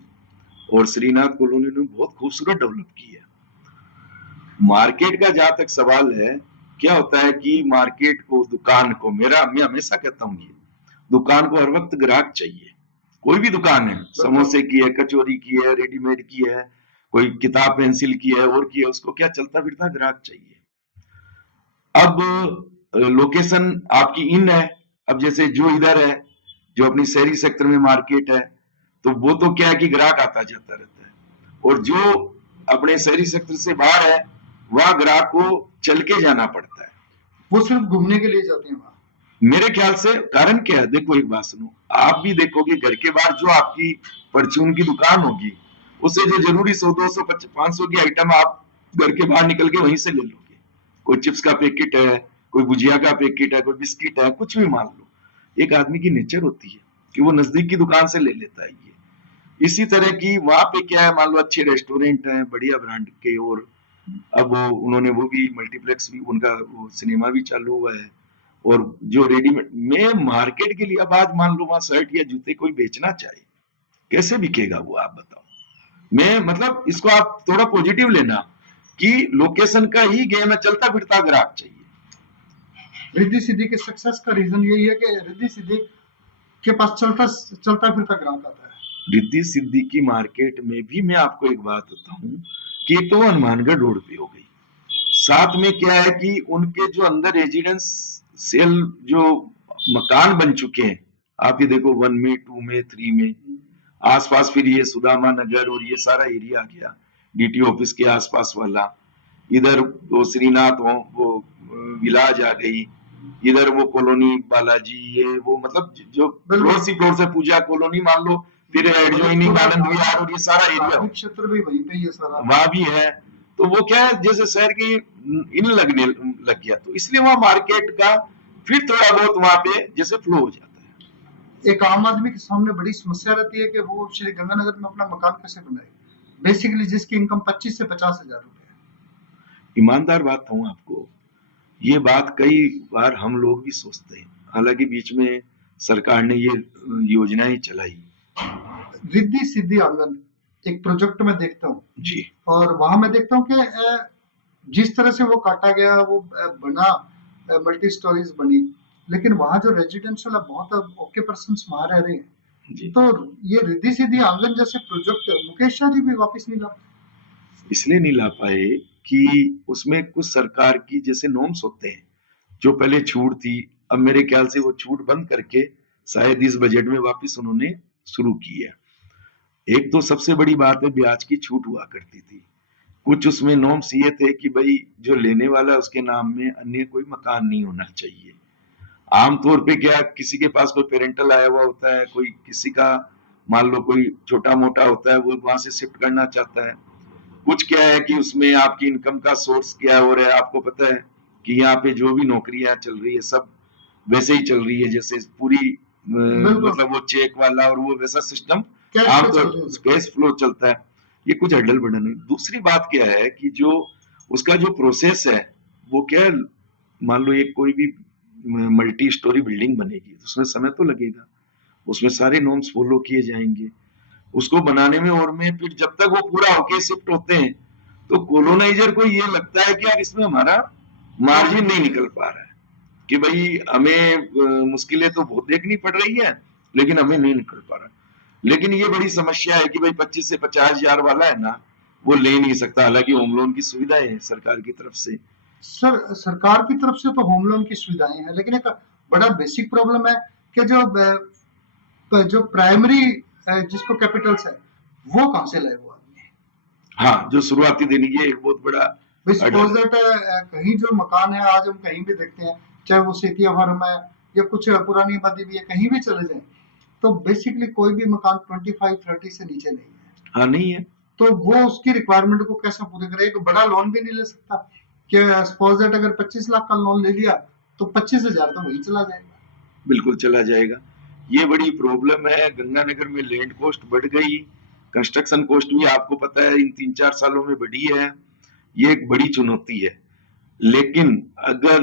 और श्रीनाथ कॉलोनी ने बहुत खूबसूरत डेवलप की है। मार्केट का जहां तक सवाल है, क्या होता है कि मार्केट को, दुकान को, मैं हमेशा कहता हूँ ये, दुकान को हर वक्त ग्राहक चाहिए। कोई भी दुकान है, समोसे की है, कचौरी की है, रेडीमेड की है, कोई किताब पेंसिल की है, और की है, उसको क्या चलता फिरता ग्राहक चाहिए। अब लोकेशन आपकी इन है, अब जैसे जो इधर है, जो अपनी शहरी सेक्टर में मार्केट है, तो वो तो क्या है कि ग्राहक आता जाता रहता है, और जो अपने शहरी सेक्टर से बाहर है वह ग्राहक को चल के जाना पड़ता है। वो सिर्फ घूमने के लिए जाते हैं वहां? मेरे ख्याल से कारण क्या है, देखो एक बात सुनो, आप भी देखोगे घर के बाहर जो आपकी परचून की दुकान होगी, उसे जो जरूरी 100 200 500 की आइटम आप घर के बाहर निकल के वहीं से ले लोगे। कोई चिप्स का पैकेट है, कोई भुजिया का पैकेट है, कोई बिस्किट है, कुछ भी मान लो, एक आदमी की नेचर होती है कि वो नजदीक की दुकान से ले लेता है। ये इसी तरह की वहां पे क्या है, मान लो अच्छे रेस्टोरेंट हैं बढ़िया ब्रांड के, और अब उन्होंने वो भी मल्टीप्लेक्स भी, उनका वो सिनेमा भी चालू हुआ है, और जो रेडीमेड में मार्केट के लिए, अब आज मान लो वहां शर्ट या जूते कोई बेचना चाहे, कैसे बिकेगा वो, आप बताओ। मैं मतलब इसको आप थोड़ा पॉजिटिव लेना कि लोकेशन का ही गेम है, चलता फिरता ग्राहक चाहिए। रिद्धि सिद्धि के सक्सेस का रीजन यही है कि रिद्धि सिद्धि के पास चलता चलता फिरता ग्राहक आता है। रिद्धि सिद्धि की मार्केट में भी मैं आपको एक बात बताऊं कि एक तो वो हनुमानगढ़ रोड पे हो गई, साथ में क्या है कि उनके जो अंदर रेजिडेंस सेल जो मकान बन चुके हैं, आप ये देखो 1 में 2 में 3 में, आसपास फिर ये सुदामा नगर और ये सारा एरिया आ गया, डीटी ऑफिस के आसपास वाला, इधर वो श्रीनाथ वो विलाज आ गई, इधर वो कॉलोनी बालाजी, ये वो मतलब जो फ्लोर सी फ्लोर से पूजा कॉलोनी मान लो, फिर एडजॉइनिंग आनंद विहार और ये सारा एरिया क्षेत्र भी वहीं पे ये सारा वहां भी है। तो वो क्या है जैसे शहर की इन लगने लग गया, तो इसलिए वहां मार्केट का फिर थोड़ा बहुत वहां पे जैसे फ्लो हो जाता है। एक आम आदमी के सामने बड़ी समस्या रहती है कि वो श्री गंगानगर में अपना मकान कैसे बनाए, बेसिकली जिसकी इनकम 25 से 50 हजार रुपए है। ईमानदार बात कहूँ आपको, ये बात कई बार हम लोग भी सोचते हैं, हालांकि बीच में सरकार ने ये योजनाएं चलाई। रिद्धि सिद्धि आंगन एक प्रोजेक्ट में देखता हूँ जी, और वहां मैं देखता हूँ कि जिस तरह से वो काटा गया वो बना, मल्टी स्टोरीज बनी, लेकिन वहां जो रेजिडेंशियल है बहुत ओके पर्सन वहां रह रहे हैं जी। तो ये रिद्धि सिद्धि आंगन जैसे प्रोजेक्ट मुकेश शाह जी भी वापस नहीं ला पाए। इसलिए नहीं ला पाए कि उसमें कुछ सरकार की जैसे नॉर्म्स होते हैं, जो पहले छूट थी, अब मेरे ख्याल से वो छूट बंद करके शायद इस बजट में वापस उन्होंने शुरू की है। एक तो सबसे बड़ी बात है ब्याज की छूट हुआ करती थी, कुछ उसमें नॉर्म्स ये थे कि भाई जो लेने वाला है उसके नाम में अन्य कोई मकान नहीं होना चाहिए। आमतौर पे क्या किसी के पास कोई पेरेंटल आया हुआ होता है, कोई किसी का मान लो कोई छोटा मोटा होता है, वो वहां से शिफ्ट करना चाहता है। कुछ क्या है कि उसमें आपकी इनकम का सोर्स क्या हो रहा है, आपको पता है कि यहाँ पे जो भी नौकरियां चल रही है सब वैसे ही चल रही है, जैसे पूरी मतलब वो चेक वाला और वो वैसा सिस्टम आमतौर कैश फ्लो चलता है, ये कुछ अडल बडल नहीं। दूसरी बात क्या है कि जो उसका जो प्रोसेस है वो क्या है, मान लो एक कोई भी मल्टी स्टोरी बिल्डिंग बनेगी तो उसमें समय तो लगेगा, उसमें सारे नॉर्म्स फॉलो किए जाएंगे उसको बनाने में, और में फिर जब तक वो पूरा होके शिफ्ट होते हैं तो कॉलोनाइजर को ये लगता है कि यार इसमें हमारा मार्जिन नहीं निकल पा रहा है, कि भाई हमें मुश्किलें तो बहुत देखनी पड़ रही है लेकिन हमें नहीं निकल पा रहा। लेकिन ये बड़ी समस्या है कि भाई 25 से 50 हजार वाला है ना, वो ले नहीं सकता, हालांकि होम लोन की सुविधाएं है सरकार की तरफ से। सर सरकार की तरफ से तो होम लोन की सुविधाएं हैं, लेकिन एक बड़ा बेसिक प्रॉब्लम है कि जो प्राइमरी जिसको कैपिटल्स है वो कहाँ से लाए वो आदमी। हाँ, जो शुरुआती देनी ये एक बहुत बड़ा कहीं जो मकान है आज हम कहीं भी देखते हैं, चाहे वो सेतिया फार्म है या कुछ पुरानी बादी भी है, कहीं भी चले जाएं तो बेसिकली कोई भी मकान 25-30 से नीचे नहीं है। हाँ नहीं है, तो वो उसकी रिक्वायरमेंट को कैसे पूरी करे, एक बड़ा लोन भी नहीं ले सकता कि सपोज दैट अगर 25 लाख का लोन ले लिया तो 25,000 तो वही चला जाएगा। बिल्कुल चला जाएगा, ये बड़ी प्रॉब्लम है। गंगानगर में लैंड कॉस्ट बढ़ गई, कंस्ट्रक्शन कॉस्ट भी आपको पता है इन 3-4 सालों में बढ़ी है, ये एक बड़ी चुनौती है। लेकिन अगर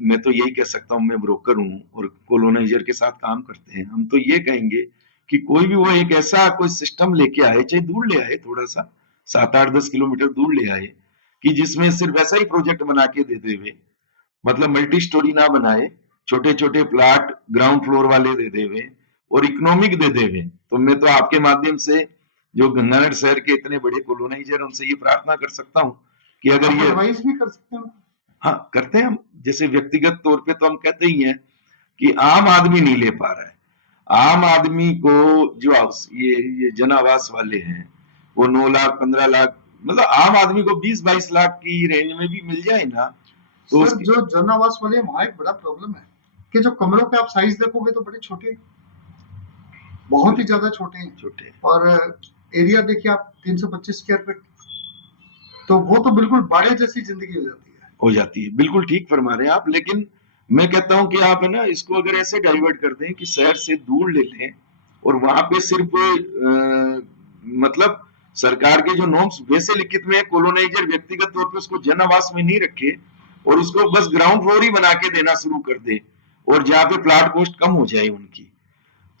मैं तो यही कह सकता हूँ, मैं ब्रोकर हूँ और कॉलोनाइजर के साथ काम करते हैं, हम तो ये कहेंगे कि कोई भी वो एक ऐसा कोई सिस्टम लेके आए, चाहे दूर ले आए, थोड़ा सा 7-8-10 किलोमीटर दूर ले आए, कि जिसमें सिर्फ ऐसा ही प्रोजेक्ट बना के दे देवे, मतलब मल्टी स्टोरी ना बनाए, छोटे छोटे प्लाट ग्राउंड फ्लोर वाले दे देवे और इकोनॉमिक दे देवे। तो मैं तो आपके माध्यम से जो गंगानगर शहर के इतने बड़े कॉलोनाइजर उनसे ये प्रार्थना कर सकता हूँ कि अगर ये एडवाइस भी कर सकते हैं। हाँ करते हैं हम, जैसे व्यक्तिगत तौर पे तो हम कहते ही हैं कि आम आदमी नहीं ले पा रहा है, आम आदमी को जो ये जन आवास वाले हैं वो 9 लाख 15 लाख, मतलब आम आदमी को 20-22 लाख की रेंज में भी मिल जाए ना तो सर जो जन आवास वाले वहां एक बड़ा प्रॉब्लम है कि जो कमरों के आप साइज देखोगे तो बड़े छोटे, बहुत ही ज्यादा छोटे हैं, छोटे, और एरिया देखिए आप 325 स्क्वायर फीट, तो वो तो बिल्कुल बाड़े जैसी जिंदगी हो जाती है। बिल्कुल ठीक फरमा रहे हैं आप। लेकिन मैं कहता हूं कि आप है ना इसको अगर ऐसे डाइवर्ट कर दें कि शहर से दूर ले लें और वहां पे सिर्फ मतलब सरकार के जो नॉर्म्स वैसे लिखित में है, कॉलोनाइजर व्यक्तिगत तौर पे उसको जन आवास में नहीं रखे और उसको बस ग्राउंड फ्लोर ही बना के देना शुरू कर दे, और जहाँ पे प्लाट कॉस्ट कम हो जाए उनकी,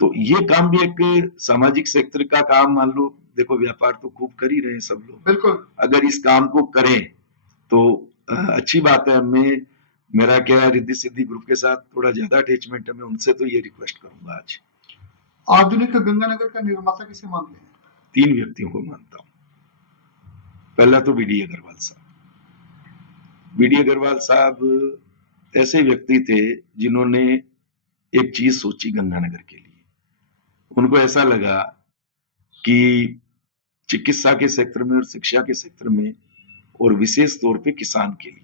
तो ये काम भी एक सामाजिक सेक्टर का काम मान लो देखो व्यापार तो खूब कर ही रहे हैं सब लोग, बिल्कुल अगर इस काम को करें तो अच्छी बात है। मेरा क्या है, रिद्धि सिद्धि ग्रुप के साथ थोड़ा ज्यादा अटैचमेंट है, मैं उनसे तो ये रिक्वेस्ट करूंगा आज। आधुनिक गंगानगर का निर्माता किसे मानते हैं? 3 व्यक्तियों को मानता हूं। पहला तो बीडी अग्रवाल साहब। बीडी अग्रवाल साहब ऐसे व्यक्ति थे जिन्होंने एक चीज सोची गंगानगर के लिए। उनको ऐसा लगा कि चिकित्सा के क्षेत्र में और शिक्षा के क्षेत्र में और विशेष तौर पे किसान के लिए,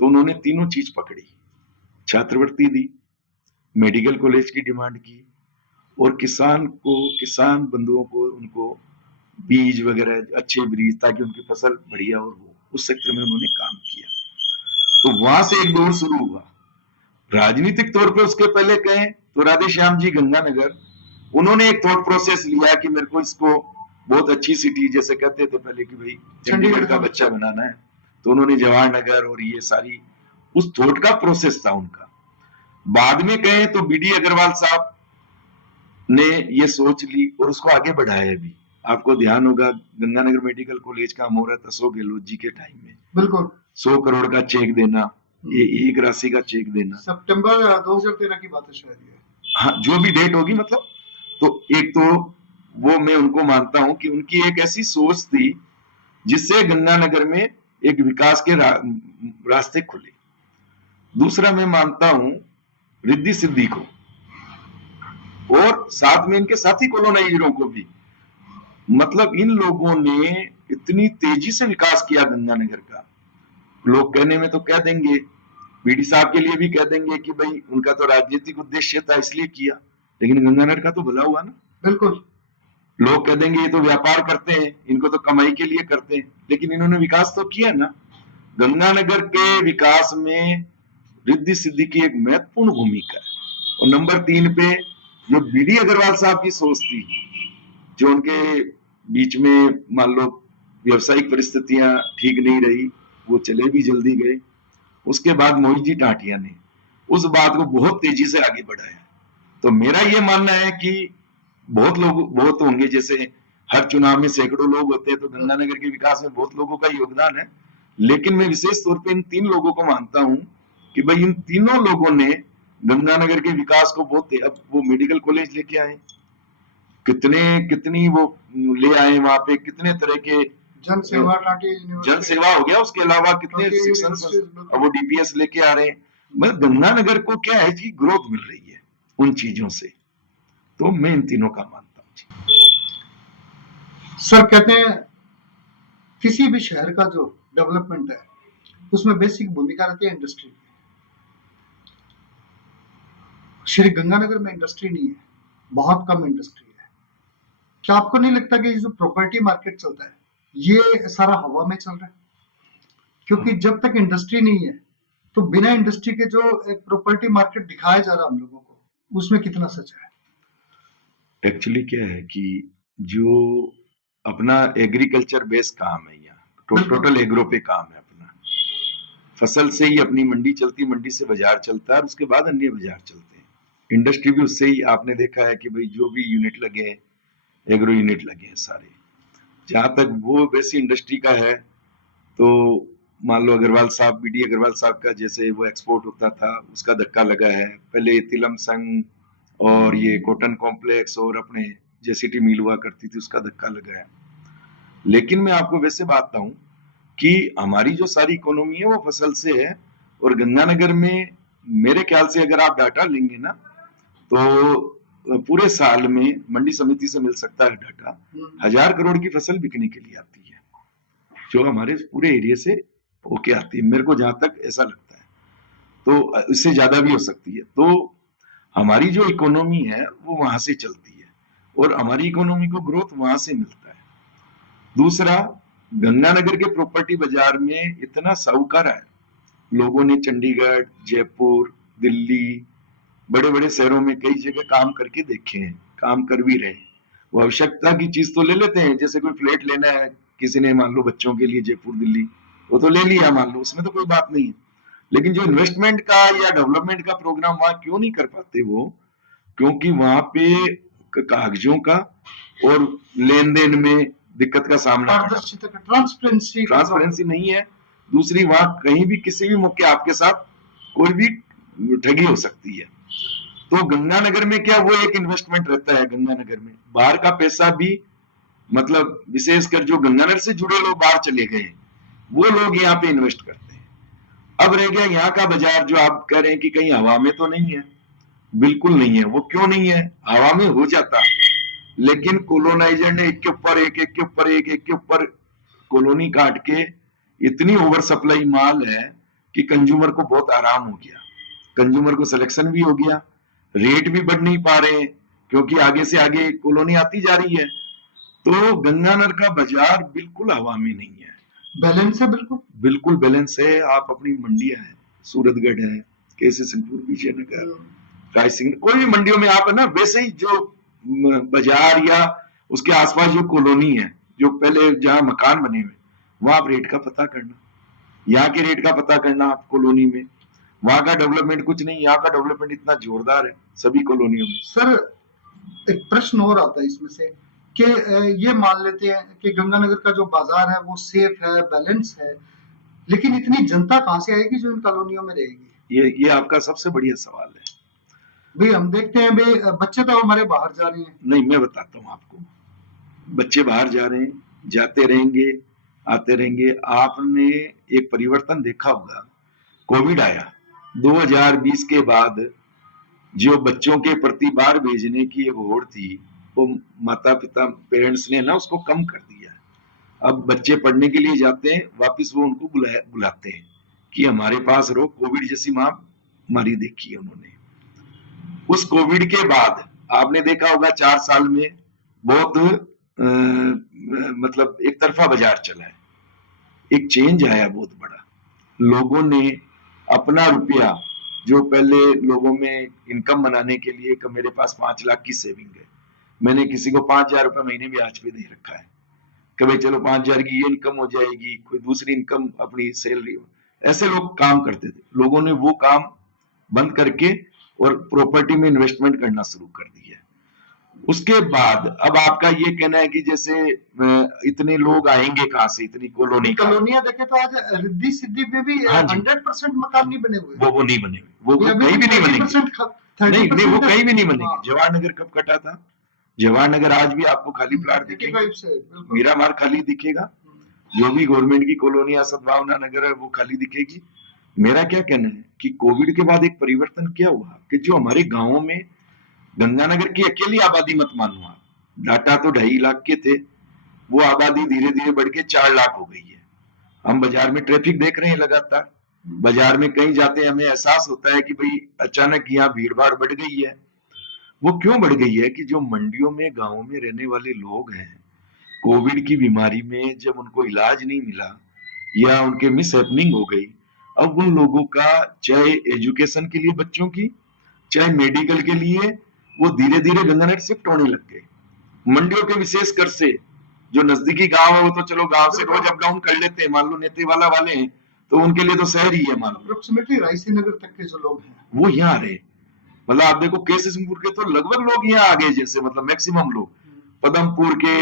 तो उन्होंने तीनों चीज पकड़ी, छात्रवृत्ति दी, मेडिकल कॉलेज की डिमांड की और किसान बंधुओं को उनको बीज वगैरह अच्छे बीज ताकि उनकी फसल बढ़िया और हो, उस सेक्टर में उन्होंने काम किया। तो वहां से एक दौर शुरू हुआ। राजनीतिक तौर पे उसके पहले कहें तो राधे श्याम जी गंगानगर, उन्होंने एक थॉट प्रोसेस लिया कि मेरे को इसको बहुत अच्छी सिटी, जैसे कहते थे पहले कि भाई चंडीगढ़ का बच्चा बनाना है, तो उन्होंने जवाहर नगर और ये सारी उस थॉट का प्रोसेस था उनका। बाद में कहें तो बीडी अग्रवाल साहब ने ये सोच ली और उसको आगे बढ़ाया भी। आपको ध्यान होगा गंगानगर मेडिकल कॉलेज का मुहूर्त अशोक गहलोत जी के टाइम में, बिल्कुल 100 करोड़ का चेक देना, ये एक राशि का चेक देना, सितंबर 2013 की बात है शायद ये। हाँ जो भी डेट होगी, मतलब तो एक तो वो मैं उनको मानता हूं कि उनकी एक ऐसी सोच थी जिससे गंगानगर में एक विकास के रास्ते खुले। दूसरा मैं मानता हूं रिद्धि सिद्धि को और साथ में इनके साथी कॉलोनाइजरों को भी। मतलब इन लोगों ने इतनी तेजी से विकास किया गंगानगर का, लोग कहने में तो कह देंगे, बीडी साहब के लिए भी कह देंगे कि भाई उनका तो राजनीतिक उद्देश्य था इसलिए किया, लेकिन गंगानगर का तो भला हुआ ना। बिल्कुल लोग कह देंगे ये तो व्यापार करते हैं, इनको तो कमाई के लिए करते हैं, लेकिन इन्होंने विकास तो किया ना। गंगानगर के विकास में रिद्धि सिद्धि की एक महत्वपूर्ण भूमिका है। और नंबर 3 पे जो बीडी अग्रवाल साहब की सोच थी, जो उनके बीच में मान लो व्यवसायिक परिस्थितियां ठीक नहीं रही, वो चले भी जल्दी गए। उसके बाद मोहित जी टाटिया ने उस बात को बहुत तेजी से आगे बढ़ाया। तो मेरा ये मानना है कि बहुत होंगे, जैसे हर चुनाव में सैकड़ों लोग होते हैं, तो गंगानगर के विकास में बहुत लोगों का योगदान है, लेकिन मैं विशेष तौर पे इन 3 लोगों को मानता हूं कि भाई इन तीनों लोगों ने गंगानगर के विकास को बहुत, अब वो मेडिकल कॉलेज लेके आए, कितनी वो ले आए, वहां पे कितने तरह के जन सेवा हो गया, उसके अलावा कितने शिक्षण, अब वो डीपीएस लेके आ रहे हैं। मतलब गंगानगर को क्या है कि ग्रोथ मिल रही है उन चीजों से। तो मैं इन तीनों का मानता हूँ। सर कहते हैं किसी भी शहर का जो डेवलपमेंट है उसमें बेसिक भूमिका रहती है इंडस्ट्री की। श्री गंगानगर में इंडस्ट्री नहीं है, बहुत कम इंडस्ट्री है। क्या आपको नहीं लगता कि जो प्रॉपर्टी मार्केट चलता है ये सारा हवा में चल रहा है? क्योंकि जब तक इंडस्ट्री नहीं है तो बिना इंडस्ट्री के जो एक प्रॉपर्टी मार्केट दिखाया जा रहा है हम लोगों को, उसमें कितना सच है? एक्चुअली क्या है कि जो अपना एग्रीकल्चर बेस्ड काम है, यहाँ टोटल एग्रो पे काम है, अपना फसल से ही अपनी मंडी चलती है, मंडी से बाजार चलता है, उसके बाद अन्य बाजार चलते हैं। इंडस्ट्री भी उससे ही, आपने देखा है कि भाई जो भी यूनिट लगे हैं, एग्रो यूनिट लगे हैं सारे, जहां तक वो वैसी इंडस्ट्री का है, तो मान लो अग्रवाल साहब, बीडी अग्रवाल साहब का जैसे वो एक्सपोर्ट होता था उसका धक्का लगा है, पहले तिलम संघ और ये कॉटन कॉम्प्लेक्स और अपने जेसीटी मिल हुआ करती थी, उसका धक्का लगा है। लेकिन मैं आपको वैसे बताता हूँ कि हमारी जो सारी इकोनॉमी है वो फसल से है, और गंगानगर में मेरे ख्याल से अगर आप डाटा लेंगे ना तो पूरे साल में मंडी समिति से मिल सकता है डाटा, 1000 करोड़ की फसल बिकने के लिए आती है, जो हमारे पूरे एरिया से होके आती है, मेरे को जहां तक ऐसा लगता है। तो इससे ज्यादा भी हो सकती है। तो हमारी जो इकोनॉमी है वो वहां से चलती है और हमारी इकोनॉमी को ग्रोथ वहां से मिलता है। दूसरा, गंगानगर के प्रॉपर्टी बाजार में इतना साहूकार है, लोगों ने चंडीगढ़, जयपुर, दिल्ली, बड़े बड़े शहरों में कई जगह काम करके देखे हैं, काम कर भी रहे हैं। वो आवश्यकता की चीज तो ले लेते हैं, जैसे कोई फ्लैट लेना है किसी ने, मान लो बच्चों के लिए जयपुर दिल्ली, वो तो ले लिया, मान लो उसमें तो कोई बात नहीं है। लेकिन जो इन्वेस्टमेंट का या डेवलपमेंट का प्रोग्राम वहां क्यों नहीं कर पाते वो, क्योंकि वहां पे कागजों का और लेन देन में दिक्कत का सामना करना, पारदर्शिता का, ट्रांसपेरेंसी ट्रांसपेरेंसी नहीं है। दूसरी, वहां कहीं भी किसी भी मौके आपके साथ कोई भी ठगी हो सकती है। तो गंगानगर में क्या वो एक इन्वेस्टमेंट रहता है, गंगानगर में बाहर का पैसा भी, मतलब विशेषकर जो गंगानगर से जुड़े लोग बाहर चले गए हैं वो लोग यहाँ पे इन्वेस्ट करते हैं। अब रह गया यहाँ का बाजार, जो आप कह रहे हैं कि कहीं हवा में तो नहीं है, बिल्कुल नहीं है। वो क्यों नहीं है, हवा में हो जाता, लेकिन कोलोनाइजर ने एक के ऊपर एक, एक के ऊपर एक, एक के ऊपर कॉलोनी काट के इतनी ओवर सप्लाई माल है कि कंज्यूमर को बहुत आराम हो गया, कंज्यूमर को सिलेक्शन भी हो गया, रेट भी बढ़ नहीं पा रहे हैं क्योंकि आगे से आगे कॉलोनी आती जा रही है। तो गंगानगर का बाजार बिल्कुल हवा में नहीं है, बैलेंस है, बिल्कुल बिल्कुल बैलेंस है। आप अपनी मंडियां हैं, सूरतगढ़ है, केसी सिंहपुर, विजयनगर, रायसिंह, कोई भी मंडियों में आप है ना, वैसे ही जो बाजार या उसके आसपास जो कॉलोनी है, जो पहले जहां मकान बने हुए, वहां आप रेट का पता करना, यहाँ के रेट का पता करना आप कॉलोनी में। वहां का डेवलपमेंट कुछ नहीं, यहाँ का डेवलपमेंट इतना जोरदार है सभी कॉलोनियों में। सर एक प्रश्न और आता है इसमें से कि ये मान लेते हैं कि गंगानगर का जो बाजार है वो सेफ है, बैलेंस है, लेकिन इतनी जनता कहाँ से आएगी जो इन कॉलोनियों में रहेगी? ये आपका सबसे बढ़िया सवाल है। भाई हम देखते हैं भाई बच्चे तो हमारे बाहर जा रहे हैं। नहीं, मैं बताता हूँ आपको, बच्चे बाहर जा रहे हैं, जाते रहेंगे, आते रहेंगे। आपने एक परिवर्तन देखा होगा, कोविड आया 2020 के बाद, जो बच्चों के प्रति बाहर भेजने की एक होड़ थी, वो माता पिता पेरेंट्स ने ना उसको कम कर दिया। अब बच्चे पढ़ने के लिए जाते हैं, वापस वो उनको बुलाते हैं कि हमारे पास रहो, कोविड जैसी महामारी देखी है उन्होंने। उस कोविड के बाद आपने देखा होगा 4 साल में बहुत मतलब एक तरफा बाजार चला है, एक चेंज आया बहुत बड़ा। लोगों ने अपना रुपया, जो पहले लोगों में इनकम बनाने के लिए कि मेरे पास 5 लाख की सेविंग है, मैंने किसी को 5,000 रुपए महीने भी आज पे दे रखा है, कभी चलो 5,000 की ये इनकम हो जाएगी, कोई दूसरी इनकम अपनी सैलरी हो, ऐसे लोग काम करते थे। लोगों ने वो काम बंद करके और प्रॉपर्टी में इन्वेस्टमेंट करना शुरू कर दिया। उसके बाद अब आपका ये कहना है कि जैसे इतने लोग आएंगे कहाँ से, इतनी कॉलोनियां देखे तो आज रिद्धि सिद्धि में भी 100% मकान नहीं बने हुए, वो नहीं बने हुए, वो कहीं भी नहीं बनेंगे, नहीं वो कहीं भी नहीं बनेंगे। जवाहरनगर कब कटा था, जवाहरनगर आज भी आपको खाली प्लाट दिखेगा, मीरामार खाली दिखेगा, जो भी गवर्नमेंट की कॉलोनियां सद्भावना नगर है वो खाली दिखेगी। मेरा क्या कहना है कि कोविड के बाद एक परिवर्तन क्या हुआ कि जो हमारे गांवों में, गंगानगर की अकेली आबादी मत मानो आप, डाटा तो 2.5 लाख के थे, वो आबादी धीरे धीरे बढ़ के 4 लाख हो गई है। हम बाजार में ट्रैफिक देख रहे हैं लगातार, बाजार में कहीं जाते हैं हमें एहसास होता है कि भाई अचानक यहाँ भीड़ भाड़ बढ़ गई है। वो क्यों बढ़ गई है कि जो मंडियों में, गांवों में रहने वाले लोग हैं, कोविड की बीमारी में जब उनको इलाज नहीं मिला या उनके मिस हैपनिंग हो गई, अब उन लोगों का चाहे एजुकेशन के लिए बच्चों की, चाहे मेडिकल के लिए, वो धीरे धीरे गंगानगर शिफ्ट होने लग गए। मंडियों के विशेष कर से जो नजदीकी गांव है वो तो चलो गांव से रोज अप डाउन कर लेते हैं, मान लो नेतेवाला वाले हैं तो उनके लिए तो शहर ही है, मान लो अप्रोक्सीमेटली रायसी नगर तक के जो लोग हैं वो यहाँ आ रहे। मतलब आप देखो केसी सिंहपुर के तो लगभग लोग यहाँ आ गए, जैसे मतलब मैक्सिमम लोग पदमपुर के,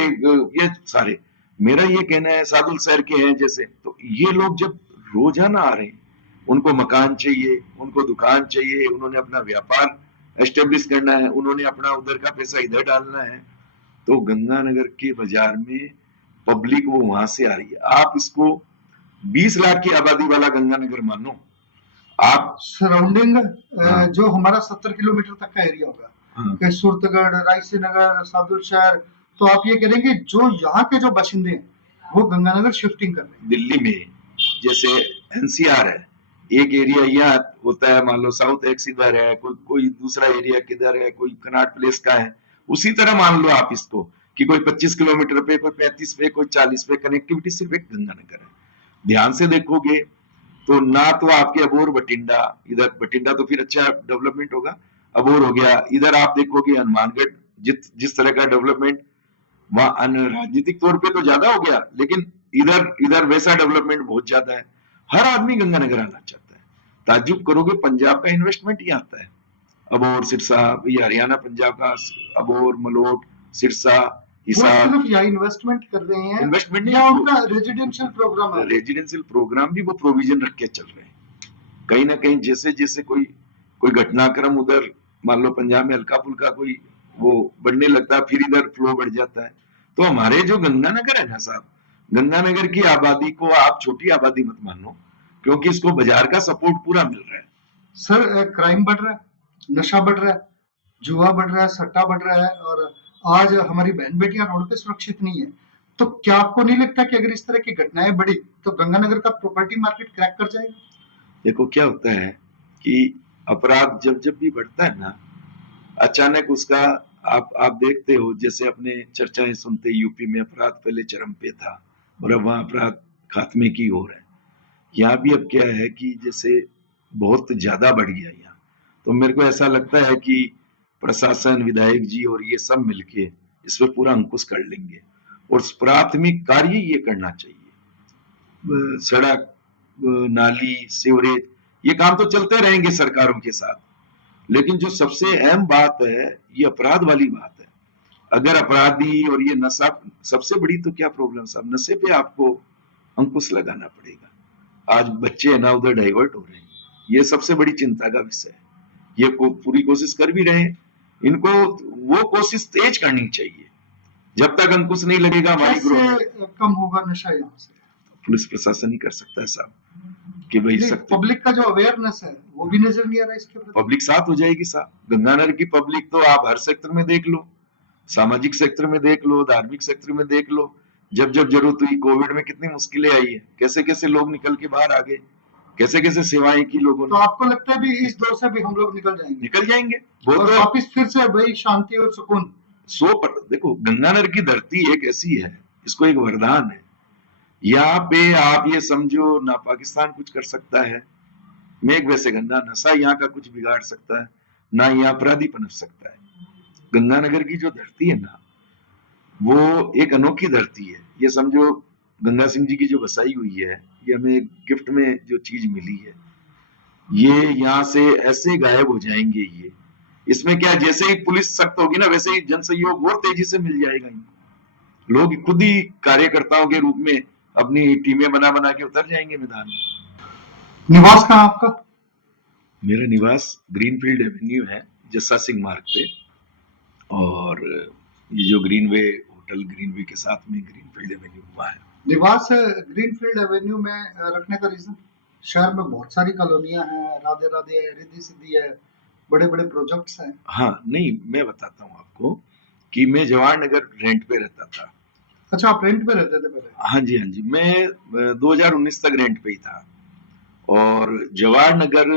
ये सारे, मेरा ये कहना है सादुल शहर के हैं जैसे, तो ये लोग जब रोजाना आ रहे हैं, उनको मकान चाहिए, उनको दुकान चाहिए, उन्होंने अपना व्यापार एस्टेब्लिश करना है, उन्होंने अपना उधर का पैसा इधर डालना है, तो गंगानगर के बाजार में पब्लिक वो वहां से आ रही है। आप इसको 20 लाख की आबादी वाला गंगानगर मानो, आप सराउंडिंग जो हमारा 70 किलोमीटर तक का एरिया होगा, सूरतगढ़, रायसी नगर, सादुल शहर, तो आप ये करेंगे जो यहाँ के जो बाशिंदे हैं वो गंगानगर शिफ्टिंग कर रहे हैं। दिल्ली में जैसे एनसीआर है, एक एरिया यहाँ होता है, मान लो साउथ एक्स इधर है, कोई दूसरा एरिया किधर है, कोई कनाट प्लेस का है, उसी तरह मान लो आप इसको कि कोई 25 किलोमीटर पे, कोई 35 पे, कोई 40 पे, कनेक्टिविटी सिर्फ एक गंगानगर है। ध्यान से देखोगे तो ना तो आपके अबोर बठिंडा, इधर बठिंडा तो फिर अच्छा डेवलपमेंट होगा, अबोर हो गया, इधर आप देखोगे हनुमानगढ़, जिस तरह का डेवलपमेंट वहां राजनीतिक तौर पे तो ज्यादा हो गया, लेकिन इधर वैसा डेवलपमेंट बहुत ज्यादा है। हर आदमी गंगानगर आना चाहता है। ताज्जुब करोगे, पंजाब का इन्वेस्टमेंट ही आता है, अबोर, सिरसा, ये हरियाणा पंजाब का, अबोर, मलोट, सिरसा, वो हिसाब, सिर्फ या इन्वेस्टमेंट कर रहे हैं इन्वेस्टमेंट या नहीं, उनका रेजिडेंशियल प्रोग्राम है? रेजिडेंशियल प्रोग्राम भी वो प्रोविजन रख के चल रहे हैं। कहीं ना कहीं जैसे जैसे कोई कोई घटनाक्रम उधर मान लो पंजाब में हल्का फुल्का कोई वो बढ़ने लगता है, फिर इधर फ्लो बढ़ जाता है। तो हमारे जो गंगानगर है ना साहब, गंगानगर की आबादी को आप छोटी आबादी मत मानो, क्योंकि इसको बाजार का सपोर्ट पूरा मिल रहा है। सर क्राइम बढ़ रहा है, नशा बढ़ रहा है, जुआ बढ़ रहा है, सट्टा बढ़ रहा है, और आज हमारी बहन बेटियां रोड पे सुरक्षित नहीं है। तो क्या आपको नहीं लगता कि अगर इस तरह की घटनाएं बढ़ी तो गंगानगर का प्रॉपर्टी मार्केट क्रैक कर जाएगा? देखो क्या होता है कि अपराध जब जब भी बढ़ता है ना, अचानक उसका आप देखते हो, जैसे अपने चर्चाएं सुनते यूपी में अपराध पहले चरम पे था और अब वहां अपराध खात्मे की ओर है। यहाँ भी अब क्या है कि जैसे बहुत ज्यादा बढ़ गया यहाँ, तो मेरे को ऐसा लगता है कि प्रशासन, विधायक जी और ये सब मिलके इस पर पूरा अंकुश कर लेंगे और प्राथमिक कार्य ये करना चाहिए। सड़क, नाली, सीवरेज, ये काम तो चलते रहेंगे सरकारों के साथ, लेकिन जो सबसे अहम बात है ये अपराध वाली बात है। अगर अपराधी और ये नशा, सबसे बड़ी तो क्या प्रॉब्लम साहब, नशे पे आपको अंकुश लगाना पड़ेगा। आज बच्चे है ना उधर डाइवर्ट हो रहे हैं, ये सबसे बड़ी चिंता का विषय है। ये पूरी कोशिश कर भी रहे हैं, इनको वो कोशिश तेज करनी चाहिए। जब तक अंकुश नहीं लगेगा हमारी ग्रोथ, कैसे कम होगा नशा यहाँ से? पुलिस प्रशासन ही कर सकता है साहब कि भाई सकते। पब्लिक का जो अवेयरनेस है वो भी नजर नहीं आ रहा इसके प्रति। पब्लिक साथ हो जाएगी साहब। गंगानगर की पब्लिक तो आप हर सेक्टर में देख लो, सामाजिक सेक्टर में देख लो, धार्मिक सेक्टर में देख लो। जब जब जरूरत हुई, कोविड में कितनी मुश्किलें आई है, कैसे कैसे लोग निकल के बाहर आ गए, कैसे कैसे सेवाएं की लोगों तो ने। आपको लगता है भी इस दौर से भी हम लोग निकल जाएंगे वो और तो। वापिस फिर से वही शांति और सुकून? देखो गंगानगर की धरती एक ऐसी है, इसको एक वरदान है। यहाँ पे आप ये समझो ना पाकिस्तान कुछ कर सकता है, मेघ वैसे गंगा, नशा यहाँ का कुछ बिगाड़ सकता है, ना यहाँ अपराधी पनप सकता है। गंगानगर की जो धरती है ना, वो एक अनोखी धरती है। ये समझो गंगा सिंह जी की जो बसाई हुई है, ये हमें गिफ्ट में जो चीज मिली है, ये यहाँ से ऐसे गायब हो जाएंगे ये। इसमें क्या, जैसे ही पुलिस सख्त होगी ना, वैसे ही जन सहयोग और तेजी से मिल जाएगा। लोग खुद ही कार्यकर्ताओं के रूप में अपनी टीमें बना बना के उतर जाएंगे मैदान में। निवास कहाँ आपका? मेरा निवास ग्रीनफील्ड एवेन्यू है, जस्सा सिंह मार्ग पे, और ये जो ग्रीनवे होटल, ग्रीनवे के साथ में ग्रीनफील्ड एवेन्यू हुआ है। निवास ग्रीनफील्ड एवेन्यू में रखने का रीजन? शहर में बहुत सारी कॉलोनियां हैं, राधे राधे है, रिद्धि सिद्धि है, बड़े बड़े प्रोजेक्ट्स हैं। हाँ नहीं, मैं बताता हूँ आपको कि मैं जवाहर नगर रेंट पे रहता था। अच्छा, आप रेंट पे रहते थे पहले? हाँ जी, हाँ जी, मैं 2019 तक रेंट पे ही था। और जवाहर नगर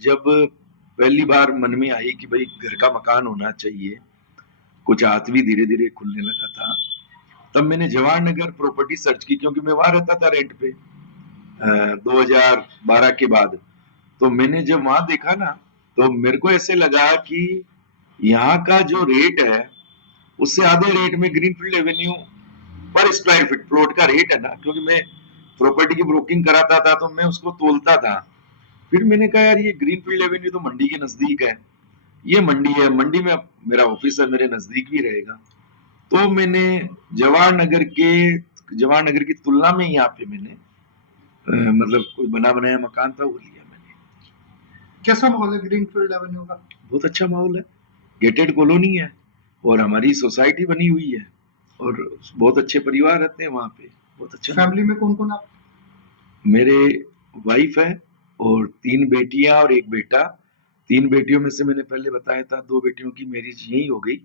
जब पहली बार मन में आई कि भाई घर का मकान होना चाहिए, कुछ हाथ भी धीरे धीरे खुलने लगा था, तब मैंने जवाहर नगर प्रॉपर्टी सर्च की, क्योंकि मैं वहां रहता था रेंट पे 2012 के बाद। तो मैंने जब वहां देखा ना, तो मेरे को ऐसे लगा कि यहाँ का जो रेट है उससे आधे रेट में ग्रीनफील्ड एवेन्यू पर स्क्वायर फीट प्लॉट का रेट है ना, क्योंकि मैं प्रॉपर्टी की ब्रोकिंग कराता था तो मैं उसको तोलता था। फिर मैंने कहा यार ये ग्रीनफील्ड एवेन्यू तो मंडी के नजदीक है, ये मंडी है, मंडी में मेरा ऑफिस है, मेरे नजदीक भी रहेगा। तो मैंने जवाहर नगर की तुलना में यहाँ पे मैंने मतलब कोई बना बनाया मकान था वो लिया मैंने। कैसा माहौल है ग्रीनफील्ड एवेन्यू का? बहुत अच्छा माहौल है, गेटेड कॉलोनी है और हमारी सोसाइटी बनी हुई है और बहुत अच्छे परिवार रहते हैं वहाँ पे, बहुत अच्छा। फैमिली में कौन कौन आप? मेरे वाइफ है और 3 बेटियां और 1 बेटा। 3 बेटियों में से मैंने पहले बताया था 2 बेटियों की मैरिज यही हो गई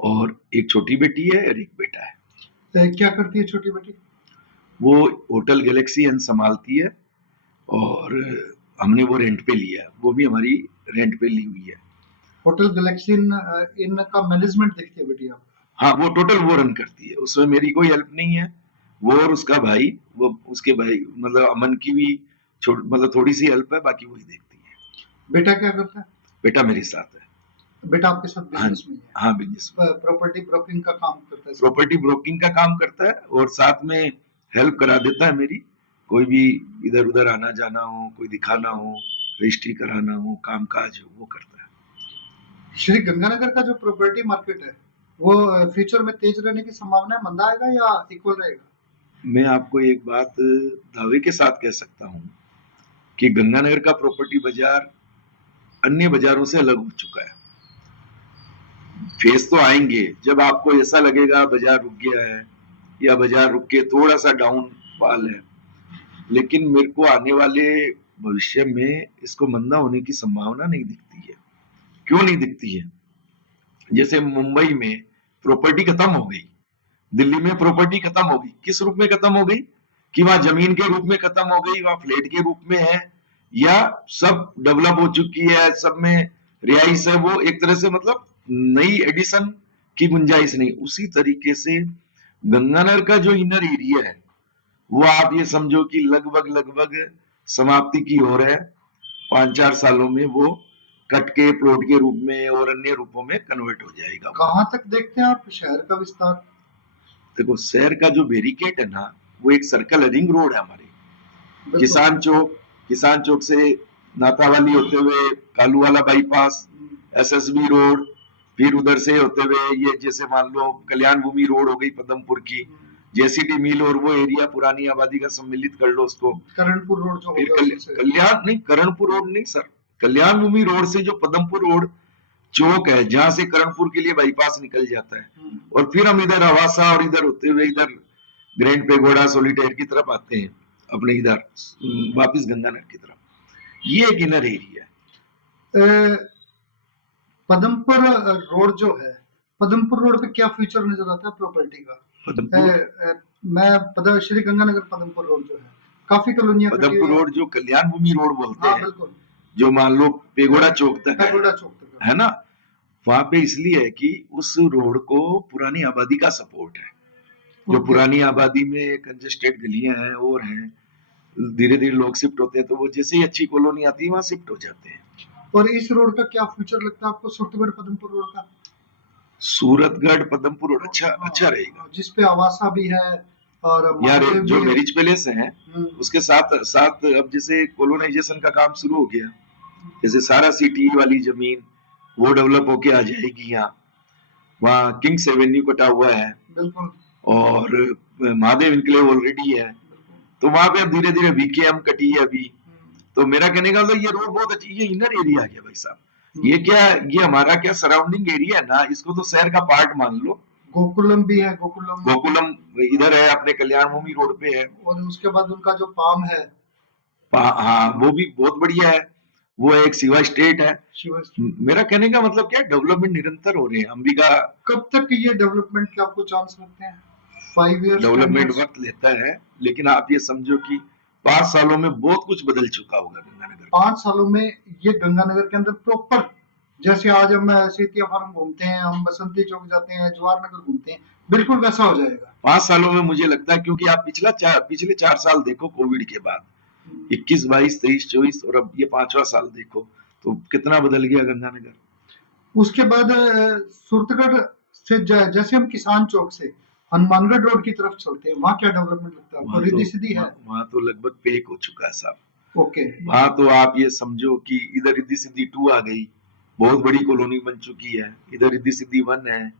और 1 छोटी बेटी है और 1 बेटा है। क्या करती है छोटी बेटी? वो होटल गैलेक्सी एन संभालती है और हमने वो रेंट पे लिया है, वो भी हमारी रेंट पे ली हुई है। होटल गैलेक्सी इन का मैनेजमेंट देखती है बेटी आप? हाँ, वो टोटल वो रन करती है, उसमें मेरी कोई हेल्प नहीं है। वो और उसका भाई, वो उसके भाई मतलब अमन की भी मतलब थोड़ी सी हेल्प है, बाकी वही देखती है। बेटा क्या करता है? बेटा मेरे साथ है। बेटा आपके साथ बिजनेस में है? हाँ, बिजनेस में प्रॉपर्टी ब्रोकिंग का काम करता है? प्रॉपर्टी ब्रोकिंग का काम करता है और साथ में हेल्प करा देता है मेरी। कोई भी इधर उधर आना जाना हो, कोई दिखाना हो, रजिस्ट्री कराना हो, काम काज हो, वो करता है। श्री गंगानगर का जो प्रॉपर्टी मार्केट है वो फ्यूचर में तेज रहने की संभावना है, मंदा आएगा या इक्वल रहेगा? मैं आपको एक बात दावे के साथ कह सकता हूँ कि गंगानगर का प्रॉपर्टी बाजार अन्य बाजारों से अलग हो चुका है। फेज तो आएंगे जब आपको ऐसा लगेगा बाजार रुक गया है या बाजार रुक के थोड़ा सा डाउन फॉल है, लेकिन मेरे को आने वाले भविष्य में इसको मंदा होने की संभावना नहीं दिखती है। क्यों नहीं दिखती है? जैसे मुंबई में प्रॉपर्टी खत्म हो गई, दिल्ली में प्रॉपर्टी खत्म हो गई, किस रूप में खत्म हो गई कि वहां जमीन के रूप में खत्म हो गई, वहां फ्लैट के रूप में है, या सब डेवलप हो चुकी है, सब में रिहाइश है, वो एक तरह से मतलब नई एडिशन की गुंजाइश नहीं। उसी तरीके से गंगानगर का जो इनर एरिया है वो आप ये समझो कि लगभग लगभग समाप्ति की ओर है। 5-4 सालों में वो कट के प्लॉट के रूप में और अन्य रूपों में कन्वर्ट हो जाएगा। कहाँ तक देखते हैं आप शहर का विस्तार? देखो, शहर का जो बैरिकेड है ना, वो एक सर्कल है, रिंग रोड है हमारे। बिल्कुल। किसान चौक से नाथावाली होते हुए कालू वाला बाईपास, एसएसबी रोड, फिर उधर से होते हुए ये जैसे मान लो कल्याण भूमि रोड हो गई पदमपुर की, जेसीटी मिल और वो एरिया पुरानी आबादी का सम्मिलित कर लो उसको। करणपुर रोड जो फिर होगा उसी से। कल्याण नहीं, करणपुर रोड नहीं सर, कल्याण भूमि रोड से जो पदमपुर रोड चौक है जहां से करणपुर के लिए बाईपास निकल जाता है, और फिर हम इधर हवासा और इधर होते हुए इधर ग्रैंड पेगोडा सोलिटेयर की तरफ आते हैं, अपने इधर वापिस गंगानगर की तरफ। ये एक इनर एरिया है। पदमपुर रोड जो है, पदमपुर रोड पे क्या फ्यूचर नजर आता है प्रॉपर्टी का? मैं श्री गंगानगर पदमपुर रोड जो है, काफी कॉलोनियां पदमपुर रोड जो कल्याण भूमि रोड बोलते हैं, बिल्कुल, जो मान लो पेगोडा चौक तक है ना, वहां पे इसलिए है कि उस रोड को पुरानी आबादी का सपोर्ट है। जो पुरानी आबादी में कंजेस्टेड गलियां हैं और हैं, धीरे धीरे लोग शिफ्ट होते हैं, तो वो जैसे ही अच्छी कॉलोनी आती है वहां शिफ्ट हो जाते हैं। और इस रोड का क्या फ्यूचर लगता है आपको, सूरतगढ़ पदमपुर रोड का? सूरतगढ़ पदमपुर रोड अच्छा रहेगा, जिसपे आवासा भी है और यार जो मैरिज पैलेस है उसके साथ साथ अब जैसे कॉलोनाइजेशन का काम शुरू हो गया, जैसे सारा सिटी वाली जमीन वो डेवलप होके आ जाएगी यहाँ। वहाँ किंग्स एवेन्यू कटा हुआ है, बिल्कुल, और महादेव इनक्लेव ऑलरेडी है, तो वहां पे अब धीरे धीरे वीकेएम कटी है अभी। तो मेरा कहने का मतलब ये रोड बहुत अच्छी, ये इनर एरिया है भाई साहब, ये क्या, ये हमारा क्या सराउंडिंग एरिया है ना, इसको तो शहर का पार्ट मान लो। गोकुलम भी है, गोकुलम इधर है अपने कल्याण भूमि रोड पे है, और उसके बाद उनका जो पाम है, हाँ वो भी बहुत बढ़िया है, वो एक शिवा स्टेट है। मेरा कहने का मतलब क्या, डेवलपमेंट निरंतर हो रहे हैं। अंबिका, कब तक ये डेवलपमेंट के आपको चांस लगते हैं? 5 इयर्स डेवलपमेंट वक्त लेता है, लेकिन आप ये समझो कि 5 सालों में बहुत कुछ बदल चुका होगा गंगानगर। 5 सालों में ये गंगानगर के अंदर प्रॉपर, जैसे आज हम सेतिया फार्म घूमते हैं, हम बसंती चौक जाते हैं, जवाहर नगर घूमते हैं, बिल्कुल वैसा हो जाएगा 5 सालों में मुझे लगता है, क्योंकि आप पिछले 4 साल देखो कोविड के बाद, 21, 22, 23, 24 और अब ये 5वां साल देखो, तो कितना बदल गया गंगानगर। उसके बाद सूरतगढ़ से जैसे हम किसान चौक से हनुमानगढ़ रोड की तरफ चलते हैं, वहाँ क्या डेवलपमेंट लगता है आपको? रिद्धि सिद्धि है वहाँ तो लगभग पेक हो चुका है साहब। ओके, वहाँ तो आप ये समझो कि इधर रिद्धि सिद्धि 2 आ गई, बहुत बड़ी कॉलोनी बन चुकी है, इधर रिद्धि सिद्धि 1 है,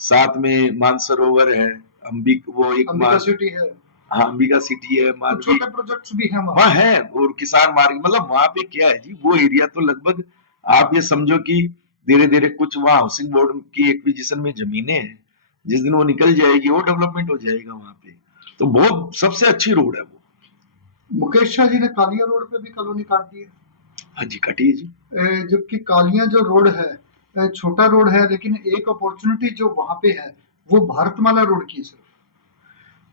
साथ में मानसरोवर है, अंबिका सिटी है, हाँ अंबिका सिटी है, छोटे प्रोजेक्ट्स भी हैं वहाँ है, और किसान मार्ग, मतलब वहाँ पे क्या है जी, वो एरिया तो लगभग आप ये समझो कि धीरे धीरे कुछ वहाँ हाउसिंग बोर्ड की एक्विजिशन में जमीनें हैं, जिस दिन वो निकल जाएगी वो डेवलपमेंट हो जाएगा वहाँ पे, तो बहुत सबसे अच्छी रोड है वो। मुकेश शाह जी ने कालिया रोड पे भी कॉलोनी काट दी है। हाँ जी, काटी है जी। जबकि कालिया जो रोड है छोटा रोड है, लेकिन एक अपॉर्चुनिटी जो वहां पे है वो भारतमाला रोड की है। सिर्फ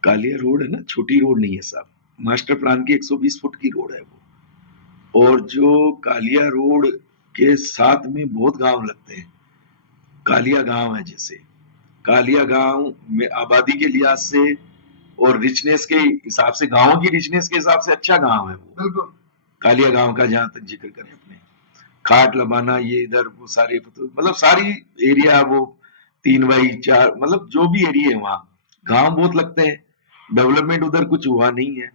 कालिया रोड है ना, छोटी रोड नहीं है साहब, मास्टर प्लान की 120 फुट की रोड है वो, और जो कालिया रोड के साथ में बहुत गांव लगते हैं, कालिया गांव है, जैसे कालिया गांव में आबादी के लिहाज से और रिचनेस के हिसाब से, गांवों की रिचनेस के हिसाब से अच्छा गांव है वो, बिल्कुल कालिया गांव का, जहां तक जिक्र करें अपने खाट लबाना, ये इधर वो सारे मतलब सारी एरिया वो 3x4 मतलब जो भी एरिया है वहां गांव बहुत लगते हैं, डेवलपमेंट उधर कुछ हुआ नहीं है।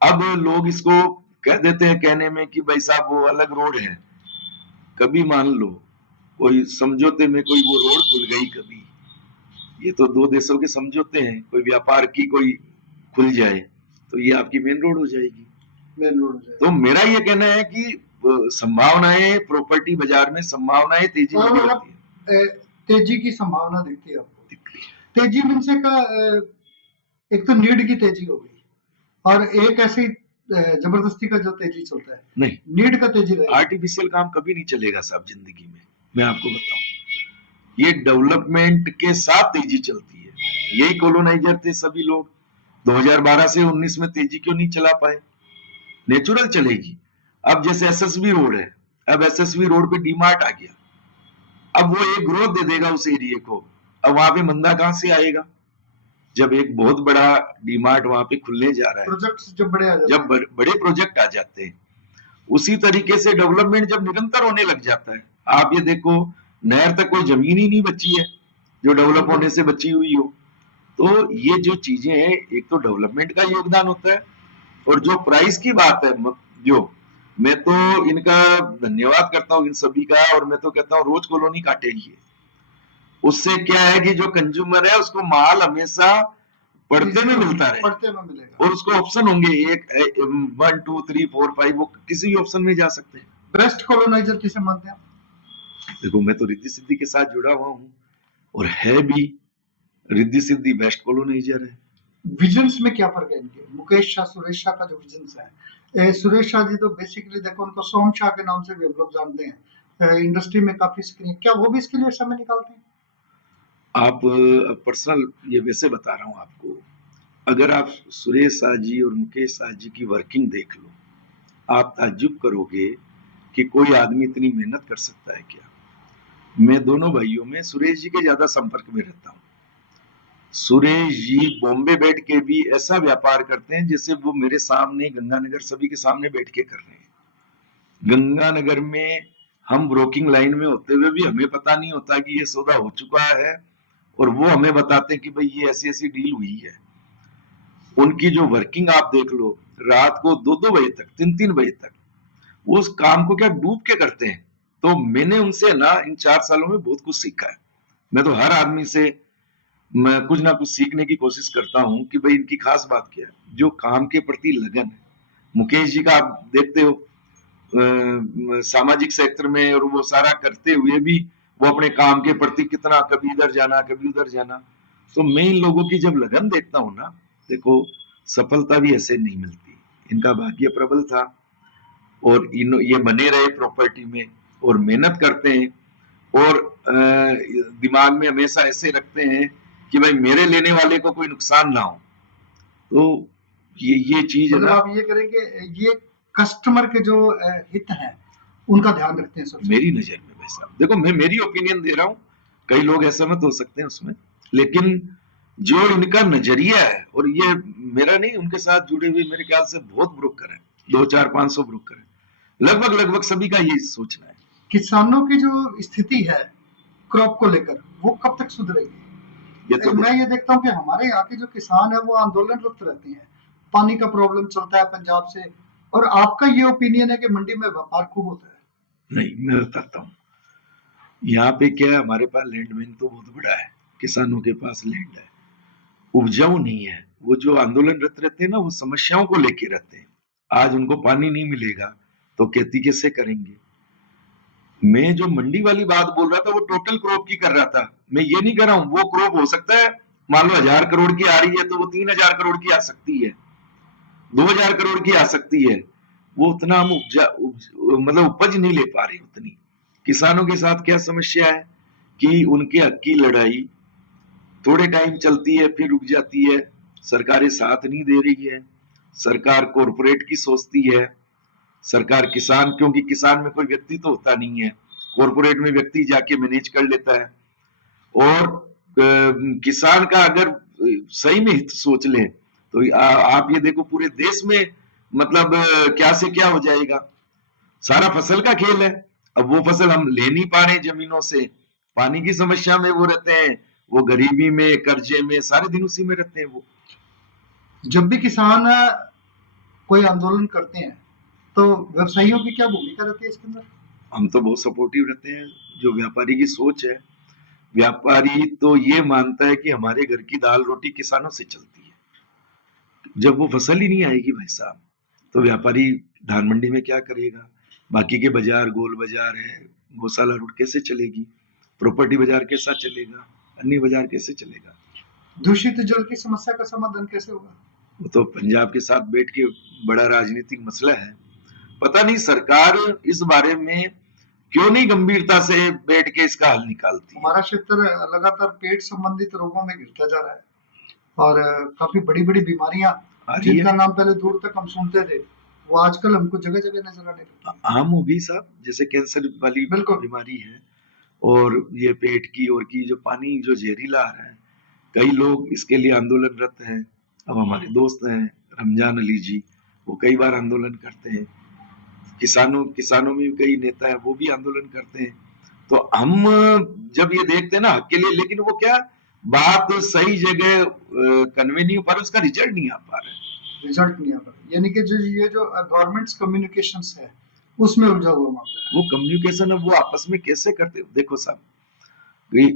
अब लोग इसको कह देते हैं कहने में कि भाई साहब वो अलग रोड है, कभी मान लो कोई समझौते में कोई वो रोड खुल गई कभी, ये तो दो देशों के समझौते हैं, कोई व्यापार की कोई खुल जाए तो ये आपकी मेन रोड हो जाएगी। मेन रोड है। तो मेरा ये कहना है कि संभावनाएं प्रॉपर्टी बाजार में संभावनाएं तेजी में और भी अगर होती है। तेजी की संभावना दिखती है आपको, तेजी मीन्स एक तो नीड की तेजी हो गई और एक ऐसी जबरदस्ती का जो तेजी चलता है, नहीं, नीड का तेजी रहेगा। आर्टिफिशियल काम कभी नहीं चलेगा साहब जिंदगी में, मैं आपको बताऊं, ये डेवलपमेंट के साथ तेजी चलती है। यही कॉलोनाइजर थे सभी लोग, 2012 से 19 में तेजी क्यों नहीं चला पाए? नेचुरल चलेगी। अब जैसे एसएसबी रोड है, अब एसएसबी रोड पे डीमार्ट आ गया, अब वो एक ग्रोथ दे देगा उस एरिया को, अब वहां पे मंदा कहां से आएगा? जब एक बहुत बड़ा डीमार्ट वहां पे खुलने जा रहा है, प्रोजेक्ट्स जब बड़े आ जाते जब बड़े प्रोजेक्ट आ जाते हैं, उसी तरीके से डेवलपमेंट जब निरंतर होने लग जाता है, आप ये देखो नहर तक कोई जमीन ही नहीं बची है जो डेवलप होने से बची हुई हो। तो ये जो चीजें हैं, एक तो डेवलपमेंट का योगदान होता है, और जो प्राइस की बात है, जो मैं तो इनका धन्यवाद करता हूँ इन सभी का, और मैं तो कहता हूँ रोज कॉलोनी काटेगी। उससे क्या है कि जो कंज्यूमर है उसको माल हमेशा पढ़ते में मिलता रहे, पढ़ते में मिलेगा, और उसको ऑप्शन होंगे 1 2 3 4 5, वो किसी भी ऑप्शन में जा सकते हैं। बेस्ट कॉलोनाइजर किसे मानते हैं? देखो मैं तो रिद्धि सिद्धि के साथ जुड़ा हुआ हूँ, और है भी, रिद्धि सिद्धि बेस्ट कॉलोनाइजर है। विजन्स में क्या फर्क है इनके? मुकेश शाह, सुरेश शाह का जो विजन्स है, सुरेश शाह जी तो बेसिकली देखो उनको सोम शाह के नाम से भी हम लोग जानते हैं, इंडस्ट्री में काफी सक्रिय, क्या वो भी इसके लिए समय निकालते हैं? आप पर्सनल ये वैसे बता रहा हूँ आपको, अगर आप सुरेश शाह जी और मुकेश शाह जी की वर्किंग देख लो, आप ताज्जुब करोगे कि कोई आदमी इतनी मेहनत कर सकता है क्या। मैं दोनों भाइयों में सुरेश जी के ज्यादा संपर्क में रहता हूँ। सुरेश जी बॉम्बे बैठ के भी ऐसा व्यापार करते हैं जैसे वो मेरे सामने गंगानगर सभी के सामने बैठ के कर रहे हैं। गंगानगर में हम ब्रोकिंग लाइन में होते हुए भी हमें पता नहीं होता कि ये सौदा हो चुका है, और वो हमें बताते हैं कि भाई ये ऐसी ऐसी डील हुई है। उनकी जो वर्किंग आप देख लो, रात को 2 बजे तक, 3 बजे तक वो उस काम को क्या डूब के करते हैं। तो मैंने उनसे ना इन 4 सालों में बहुत कुछ सीखा है। मैं तो हर आदमी से मैं कुछ ना कुछ सीखने की कोशिश करता हूँ कि भाई इनकी खास बात क्या है, जो काम के प्रति लगन है। मुकेश जी का आप देखते हो सामाजिक क्षेत्र में, और वो सारा करते हुए भी वो अपने काम के प्रति कितना, कभी इधर जाना कभी उधर जाना। तो मैं इन लोगों की जब लगन देखता हूँ ना, देखो सफलता भी ऐसे नहीं मिलती, इनका भाग्य प्रबल था, और ये बने रहे प्रॉपर्टी में, और मेहनत करते हैं, और दिमाग में हमेशा ऐसे रखते हैं कि भाई मेरे लेने वाले को कोई नुकसान ना हो। तो ये चीज है मतलब ना, आप ये करेंगे, ये कस्टमर के जो हित हैं उनका ध्यान रखते हैं सबसे। मेरी नजर में भाई साहब, देखो मैं मेरी ओपिनियन दे रहा हूँ, कई लोग असहमत हो सकते हैं उसमें, लेकिन जो इनका नजरिया है, और ये मेरा नहीं, उनके साथ जुड़े हुए मेरे ख्याल से बहुत ब्रोकर हैं, 2 4 500 ब्रोकर हैं, लगभग सभी का यही सोचना है। किसानों की जो स्थिति है क्रॉप को लेकर, वो कब तक सुधरेगी? ये तो मैं ये देखता हूँ कि हमारे यहाँ के जो किसान है वो आंदोलनरत रहते हैं, पानी का प्रॉब्लम चलता है पंजाब से, और आपका ये ओपिनियन है कि मंडी में व्यापार खूब होता है। नहीं, मैं बताता हूँ, यहाँ पे क्या है, हमारे पास लैंड बैंक तो बहुत बड़ा है, किसानों के पास लैंड है, उपजाऊ नहीं है। वो जो आंदोलनरत रहते हैं ना, वो समस्याओं को लेके रहते हैं। आज उनको पानी नहीं मिलेगा तो खेती कैसे करेंगे। मैं जो मंडी वाली बात बोल रहा था वो टोटल क्रॉप की कर रहा था, मैं ये नहीं कर रहा हूँ वो क्रॉप हो सकता है मान लो 1000 करोड़ की आ रही है तो वो 3000 करोड़ की आ सकती है, 2000 करोड़ की आ सकती है। वो उतना हम मतलब उपज नहीं ले पा रहे उतनी। किसानों के साथ क्या समस्या है कि उनके हक की लड़ाई थोड़े टाइम चलती है, फिर रुक जाती है, सरकारें साथ नहीं दे रही है, सरकार कॉरपोरेट की सोचती है, सरकार किसान, क्योंकि किसान में कोई व्यक्ति तो होता नहीं है, कॉरपोरेट में व्यक्ति जाके मैनेज कर लेता है। और किसान का अगर सही में हित सोच ले तो आप ये देखो पूरे देश में मतलब क्या से क्या हो जाएगा। सारा फसल का खेल है, अब वो फसल हम ले नहीं पा रहे जमीनों से, पानी की समस्या में वो रहते हैं, वो गरीबी में, कर्जे में, सारे दिन उसी में रहते हैं। वो जब भी किसान कोई आंदोलन करते हैं तो व्यवसायियों की क्या भूमिका रहती है इसके अंदर? हम तो बहुत सपोर्टिव रहते हैं। जो व्यापारी की सोच है व्यापारी तो ये मानता है कि हमारे घर की दाल रोटी किसानों से चलती है। जब वो फसल ही नहीं आएगी भाई साहब, तो व्यापारी धान मंडी में क्या करेगा? बाकी के बाजार, गोल बाजार है, गौशाला रोड कैसे चलेगी? प्रॉपर्टी बाजार कैसा चलेगा? अन्य बाजार कैसे चलेगा? दूषित जल की समस्या का समाधान कैसे होगा? वो तो पंजाब के साथ बैठ के बड़ा राजनीतिक मसला है। पता नहीं सरकार इस बारे में क्यों नहीं गंभीरता से बैठ के इसका हल निकालती है। हमारा क्षेत्र लगातार पेट संबंधित रोगों में गिरता जा रहा है और काफी बड़ी बड़ी बीमारियां आ रही जिनका है, नाम पहले दूर तक हम सुनते थे, वो आजकल हमको जगह जगह नजर आने लगी। आम हो गई साहब, जैसे कैंसर वाली बिल्कुल। बीमारी है, और ये पेट की और की जो पानी जो जहरीला आ रहा है, कई लोग इसके लिए आंदोलनरत हैं। अब हमारे दोस्त हैं रमजान अली जी, वो कई बार आंदोलन करते हैं। किसानों में भी कई नेता हैं, वो भी आंदोलन करते हैं। तो हम जब ये देखते हैं ना हक के लिए, लेकिन वो क्या बात सही जगह कन्वे नहीं हो पा रहा, उसका रिजल्ट नहीं आ पा रहा है। रिजल्ट नहीं आ रहा, यानी कि जो ये जो गवर्नमेंट्स कम्युनिकेशंस है उसमें उलझा हुआ मामला है। वो कम्युनिकेशन अब वो आपस में कैसे करते हो? देखो साहब,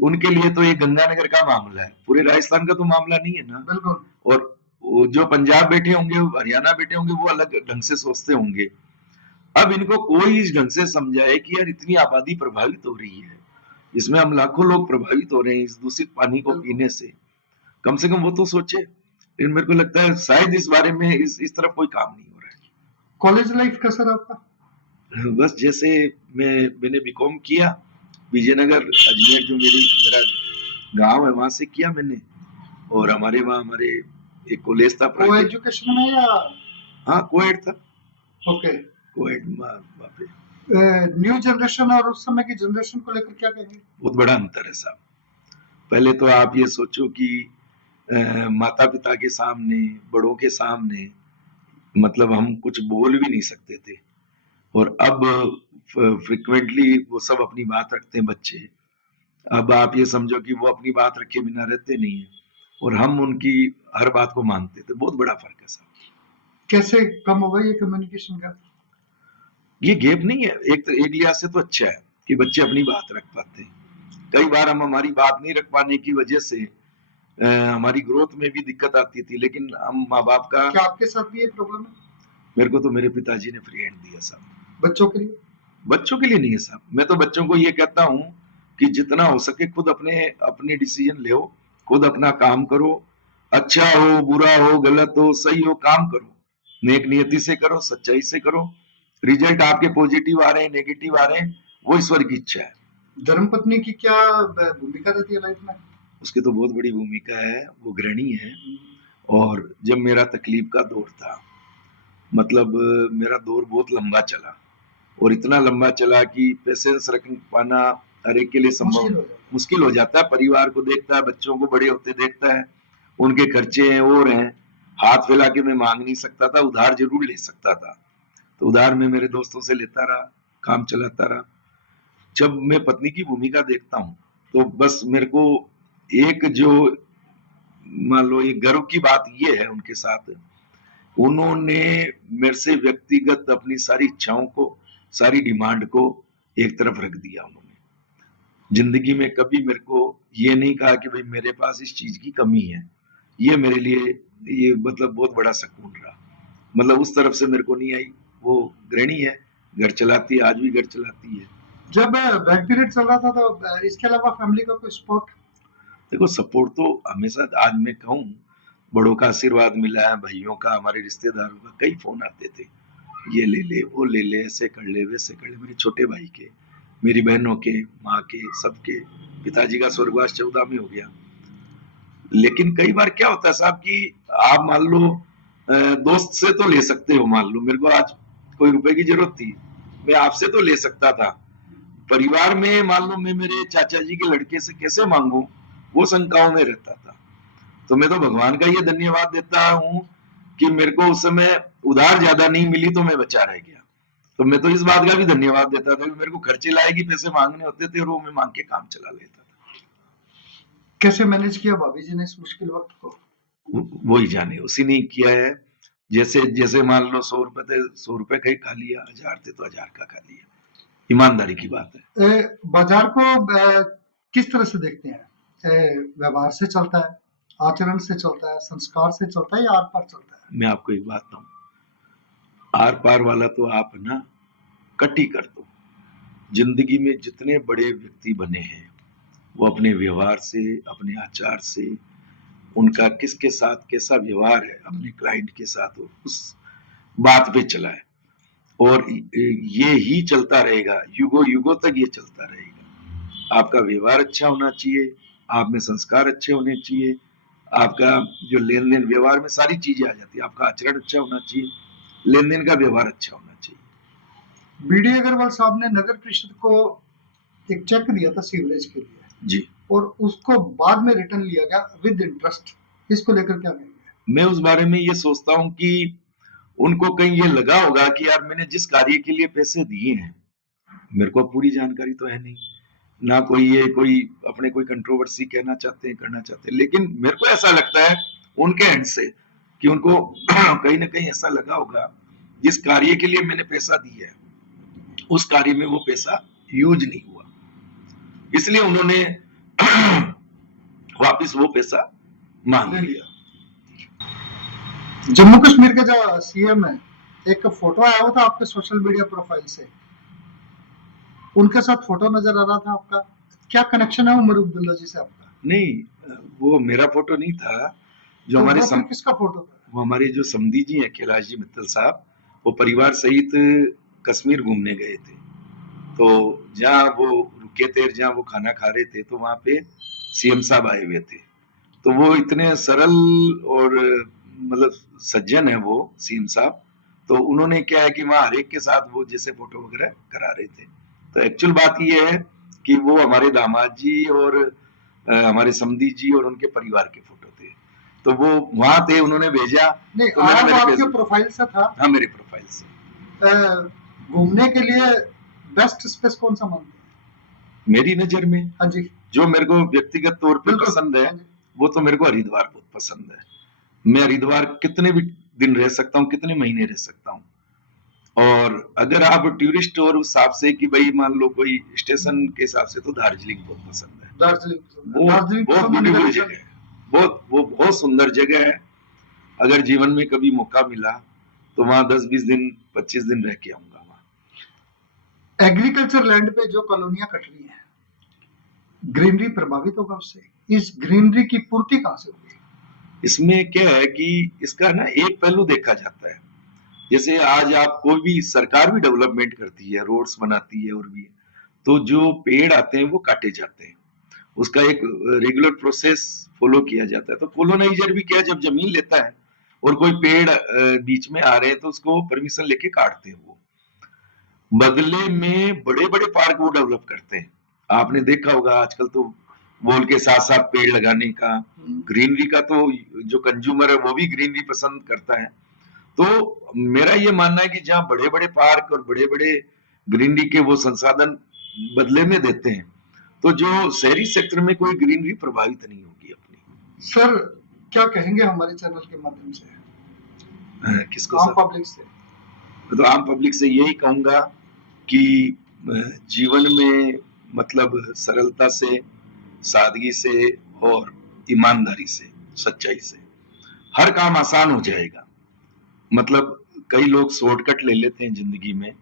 उनके लिए तो ये गंगानगर का मामला है, पूरे राजस्थान का तो मामला नहीं है ना। बिल्कुल। और वो जो पंजाब बैठे होंगे, हरियाणा बैठे होंगे, वो अलग ढंग से सोचते होंगे। अब इनको कोई इस ढंग से समझाए कि यार इतनी आबादी प्रभावित हो रही है, इसमें हम लाखों लोग प्रभावित हो रहे हैं इस दूषित पानी को पीने से, कम से कम वो तो सोचे। लेकिन मेरे को लगता है शायद इस बारे में इस तरफ कोई काम नहीं हो रहा है। कॉलेज लाइफ कैसा रहा आपका? बस जैसे मैंने बीकॉम किया विजयनगर अजमेर, जो मेरा गांव है, वहां से किया मैंने। और हमारे वहाँ हमारे एक कॉलेज था वो एजुकेशन में या? हाँ, कोएड था। ओके। कोएड वहाँ पे न्यू जनरेशन और उस समय की जनरेशन को लेकर क्या कहेंगे? बहुत बड़ा अंतर है साहब। पहले तो आप ये सोचो कि माता पिता के सामने, बड़ों के सामने, मतलब हम कुछ बोल भी नहीं सकते थे, और अब फ्रिक्वेंटली वो सब अपनी बात रखते हैं बच्चे। अब आप ये समझो कि वो अपनी बात रखे बिना रहते नहीं है, और हम उनकी हर बात को मानते थे। बहुत बड़ा फर्क है साहब। कैसे कम होगा ये कम्युनिकेशन का? ये गैप नहीं है, एक लिहाज से तो अच्छा है कि बच्चे अपनी बात रख पाते हैं। कई बार हम हमारी बात नहीं रख पाने की वजह से हमारी ग्रोथ में भी दिक्कत आती थी, लेकिन हम माँ बाप का। क्या आपके साथ भी ये प्रॉब्लम है? मेरे को तो मेरे पिताजी ने फ्री हैंड दिया साहब। बच्चों के लिए? बच्चों के लिए नहीं है साहब। मैं तो बच्चों को ये कहता हूँ कि जितना हो सके खुद अपने डिसीजन ले, खुद अपना काम करो, अच्छा हो, बुरा हो, गलत हो, सही हो, काम करो, नेक नियति से करो, सच्चाई से करो। रिजल्ट आपके पॉजिटिव आ रहे हैं, नेगेटिव आ रहे हैं, वो ईश्वर की इच्छा है। धर्मपत्नी की क्या भूमिका रहती है लाइफ में? उसकी तो बहुत बड़ी भूमिका है, वो गृहिणी है। और जब मेरा तकलीफ का दौर था, मतलब मेरा दौर बहुत लंबा चला, और इतना लंबा चला कि पेशेंस रख पाना हर एक के लिए संभव मुश्किल हो जाता है। परिवार को देखता है, बच्चों को बड़े होते देखता है, उनके खर्चे हैं और हैं, हाथ फैला के मैं मांग नहीं सकता था, उधार जरूर ले सकता था, तो उधार में मेरे दोस्तों से लेता रहा, काम चलाता रहा। जब मैं पत्नी की भूमिका देखता हूँ, तो बस मेरे को एक जो मान लो एक गर्व की बात ये है उनके साथ, उन्होंने मेरे से व्यक्तिगत अपनी सारी इच्छाओं को, सारी डिमांड को एक तरफ रख दिया। उन्होंने जिंदगी में कभी मेरे को ये नहीं कहा कि भाई मेरे पास इस चीज की कमी है। ये मेरे लिए ये मतलब बहुत बड़ा सुकून रहा, मतलब उस तरफ से मेरे को नहीं आई। वो गृहिणी है, घर चलाती है, आज भी घर चलाती है। जब बैक पीरियड चल रहा था तो इसके अलावा फैमिली का कोई सपोर्ट? देखो सपोर्ट तो हमेशा, आज मैं कहूँ बड़ों का आशीर्वाद मिला है, भाइयों का, हमारे रिश्तेदारों का कई फोन आते थे, ये ले ले, वो ले ले, ऐसे कर ले, वैसे कर ले, मेरे छोटे भाई के, मेरी बहनों के, माँ के, सबके। पिताजी का स्वर्गवास 14 में हो गया। लेकिन कई बार क्या होता है साहब कि आप मान लो दोस्त से तो ले सकते हो, मान लो मेरे को आज कोई रुपए की जरूरत थी, मैं आपसे तो ले सकता था। परिवार में मान लो मैं मेरे चाचा जी के लड़के से कैसे मांगू, वो शंकाओं में रहता था। तो मैं तो भगवान का ये धन्यवाद देता हूँ कि मेरे को उस समय उधार ज्यादा नहीं मिली, तो मैं बचा रह गया। तो मैं तो इस बात का भी धन्यवाद देता था कि मेरे को खर्चे लायक पैसे मांगने होते थे, और वो मैं मांग के काम चला लेता था। कैसे मैनेज किया भाभी जी ने इस मुश्किल वक्त को? वो ही जाने, उसी ने किया है। जैसे जैसे मान लो 100 रुपए थे, 100 रुपए का ही खा लिया, 1000 थे तो 1000 का खा लिया। ईमानदारी की बात है। बाजार को किस तरह से देखते हैं? व्यवहार से चलता है, आचरण से चलता है, संस्कार से चलता है या आर पार चलता है? मैं आपको एक बात बताऊं, आर पार वाला तो आप ना कट ही कर दो। जिंदगी में जितने बड़े व्यक्ति बने हैं वो अपने व्यवहार से, अपने आचार से, उनका किसके साथ कैसा व्यवहार है अपने क्लाइंट के साथ, उस बात पे चला है। और ये ही चलता रहेगा, युगों युगों तक ये चलता रहेगा। आपका व्यवहार अच्छा होना चाहिए, आप में संस्कार अच्छे होने चाहिए, आपका जो लेन देन व्यवहार में सारी चीजें आ जाती है। आपका आचरण अच्छा होना चाहिए, लेन देन का व्यवहार अच्छा होना चाहिए। बीडी अग्रवाल साहब ने नगर परिषद को एक चेक दिया था सीवरेज के लिए जी, और उसको बाद में रिटर्न लिया गया विद इंटरेस्ट। इसको लेकर क्या कहेंगे? मैं उस बारे में ये सोचता हूँ कि उनको कहीं ये लगा होगा कि यार मैंने जिस कार्य के लिए पैसे दिए हैं, मेरे को पूरी जानकारी तो है नहीं ना, कोई अपने कोई कंट्रोवर्सी कहना चाहते हैं, करना चाहते हैं, लेकिन मेरे को ऐसा लगता है उनके एंड से कि उनको कहीं ना कहीं ऐसा लगा होगा जिस कार्य के लिए मैंने पैसा दिया है उस कार्य में वो पैसा यूज नहीं हुआ, इसलिए उन्होंने वापस वो पैसा मांग लिया। जम्मू कश्मीर के जो सीएम है, एक फोटो आया हुआ था आपके सोशल मीडिया प्रोफाइल से, उनके साथ फोटो नजर आ रहा था आपका, क्या कनेक्शन है उमर अब्दुल्ला जी से आपका? नहीं, वो मेरा फोटो नहीं था। जो तो हमारे वो फिर किसका फोटो था? वो हमारे जो समधी जी हैं, कैलाश जी मित्तल साहब, वो परिवार सहित कश्मीर घूमने गए थे। तो जहाँ वो रुके थे, जहाँ वो खाना खा रहे थे, तो वहां पे सीएम साहब आए हुए थे। तो वो इतने सरल और मतलब सज्जन है वो सीएम साहब, तो उन्होंने क्या है कि वहां हर एक के साथ वो जैसे फोटो वगैरह करा रहे थे। तो एक्चुअल बात ये है कि वो हमारे दामाद जी और हमारे समधी जी और उनके परिवार के फोटो थे, तो वो वहां थे, उन्होंने भेजा। नहीं, तो मैंने मेरे आपके प्रोफाइल से था? हाँ, मेरे प्रोफाइल से। घूमने के लिए बेस्ट स्पेस कौन सा मानते हैं? मेरी नजर में हाँ जी, जो मेरे को व्यक्तिगत तौर पे पसंद है, वो तो मेरे को हरिद्वार बहुत पसंद है। मैं हरिद्वार कितने भी दिन रह सकता हूँ, कितने महीने रह सकता हूँ। और अगर आप टूरिस्ट और उस हिसाब से कि भाई मान लो कोई स्टेशन के हिसाब से, तो दार्जिलिंग बहुत पसंद है। दार्जिलिंग बहुत ब्यूटीफुल जगह है, वो बहुत सुंदर जगह है। अगर जीवन में कभी मौका मिला तो वहां 10-20 दिन 25 दिन रह के आऊंगा। वहां एग्रीकल्चर लैंड पे जो कॉलोनियां कट रही हैं, ग्रीनरी प्रभावित होगा उससे, इस ग्रीनरी की पूर्ति कहां से होगी? इसमें क्या है कि इसका ना एक पहलू देखा जाता है। जैसे आज आप कोई भी सरकार भी डेवलपमेंट करती है, रोड्स बनाती है, और भी, तो जो पेड़ आते हैं वो काटे जाते हैं, उसका एक रेगुलर प्रोसेस फॉलो किया जाता है। तो कोलोनाइजर भी क्या, जब जमीन लेता है और कोई पेड़ बीच में आ रहे हैं तो उसको परमिशन लेके काटते हैं। वो बदले में बड़े बड़े पार्क वो डेवलप करते हैं। आपने देखा होगा आजकल तो वॉल के साथ साथ पेड़ लगाने का, ग्रीनरी का, तो जो कंज्यूमर है वो भी ग्रीनरी पसंद करता है। तो मेरा ये मानना है कि जहाँ बड़े बड़े पार्क और बड़े बड़े ग्रीनरी के वो संसाधन बदले में देते हैं, तो जो शहरी सेक्टर में कोई ग्रीनरी प्रभावित नहीं होगी अपनी। सर, क्या कहेंगे हमारे चैनल के माध्यम से किसको? आम पब्लिक से? तो आम पब्लिक से यही कहूंगा कि जीवन में मतलब सरलता से, सादगी से और ईमानदारी से, सच्चाई से हर काम आसान हो जाएगा। मतलब कई लोग शॉर्टकट ले लेते हैं जिंदगी में,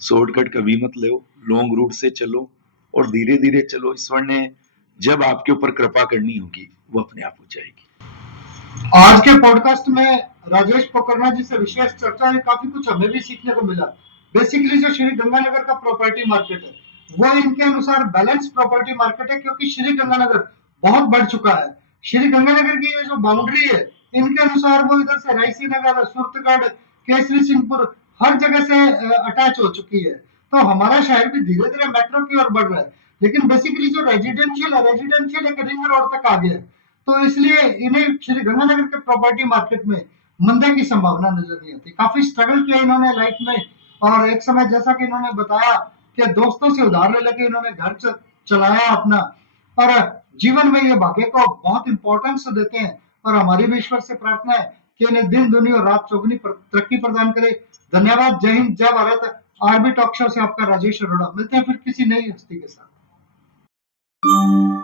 शॉर्टकट कभी मत लो, लॉन्ग रूट से चलो और धीरे धीरे चलो। ईश्वर ने जब आपके ऊपर कृपा करनी होगी वो अपने आप हो जाएगी। आज के पॉडकास्ट में राजेश पोकरना जी से विशेष चर्चा है, काफी कुछ हमें भी सीखने को मिला। बेसिकली जो श्री गंगानगर का प्रॉपर्टी मार्केट है वो इनके अनुसार बैलेंस प्रॉपर्टी मार्केट है, क्योंकि श्री गंगानगर बहुत बढ़ चुका है। श्री गंगानगर की ये जो बाउंड्री है, इनके अनुसार वो इधर से रायसी नगर, सूरतगढ़, केसरी सिंहपुर हर जगह से अटैच हो चुकी है। तो हमारा शहर भी धीरे धीरे मेट्रो की ओर बढ़ रहा है, लेकिन बेसिकली जो रेजिडेंशियल एक रिंग रोड तक आ गया है। तो इसलिए इन्हें श्री गंगानगर के प्रॉपर्टी मार्केट में मंदे की संभावना नजर नहीं आती। काफी स्ट्रगल किया इन्होंने लाइफ में, और एक समय जैसा कि इन्होंने बताया कि दोस्तों से उधार ले लेके इन्होंने घर चलाया अपना, और जीवन में ये भाग्य को बहुत इंपॉर्टेंस देते हैं। और हमारी भी ईश्वर से प्रार्थना है कि इन्हें दिन दुनी और रात चौगुनी तरक्की प्रदान करे। धन्यवाद। जय हिंद, जय भारत। आरबी टॉक शो से आपका राजेश अरोड़ा। मिलते हैं फिर किसी नई हस्ती के साथ। है।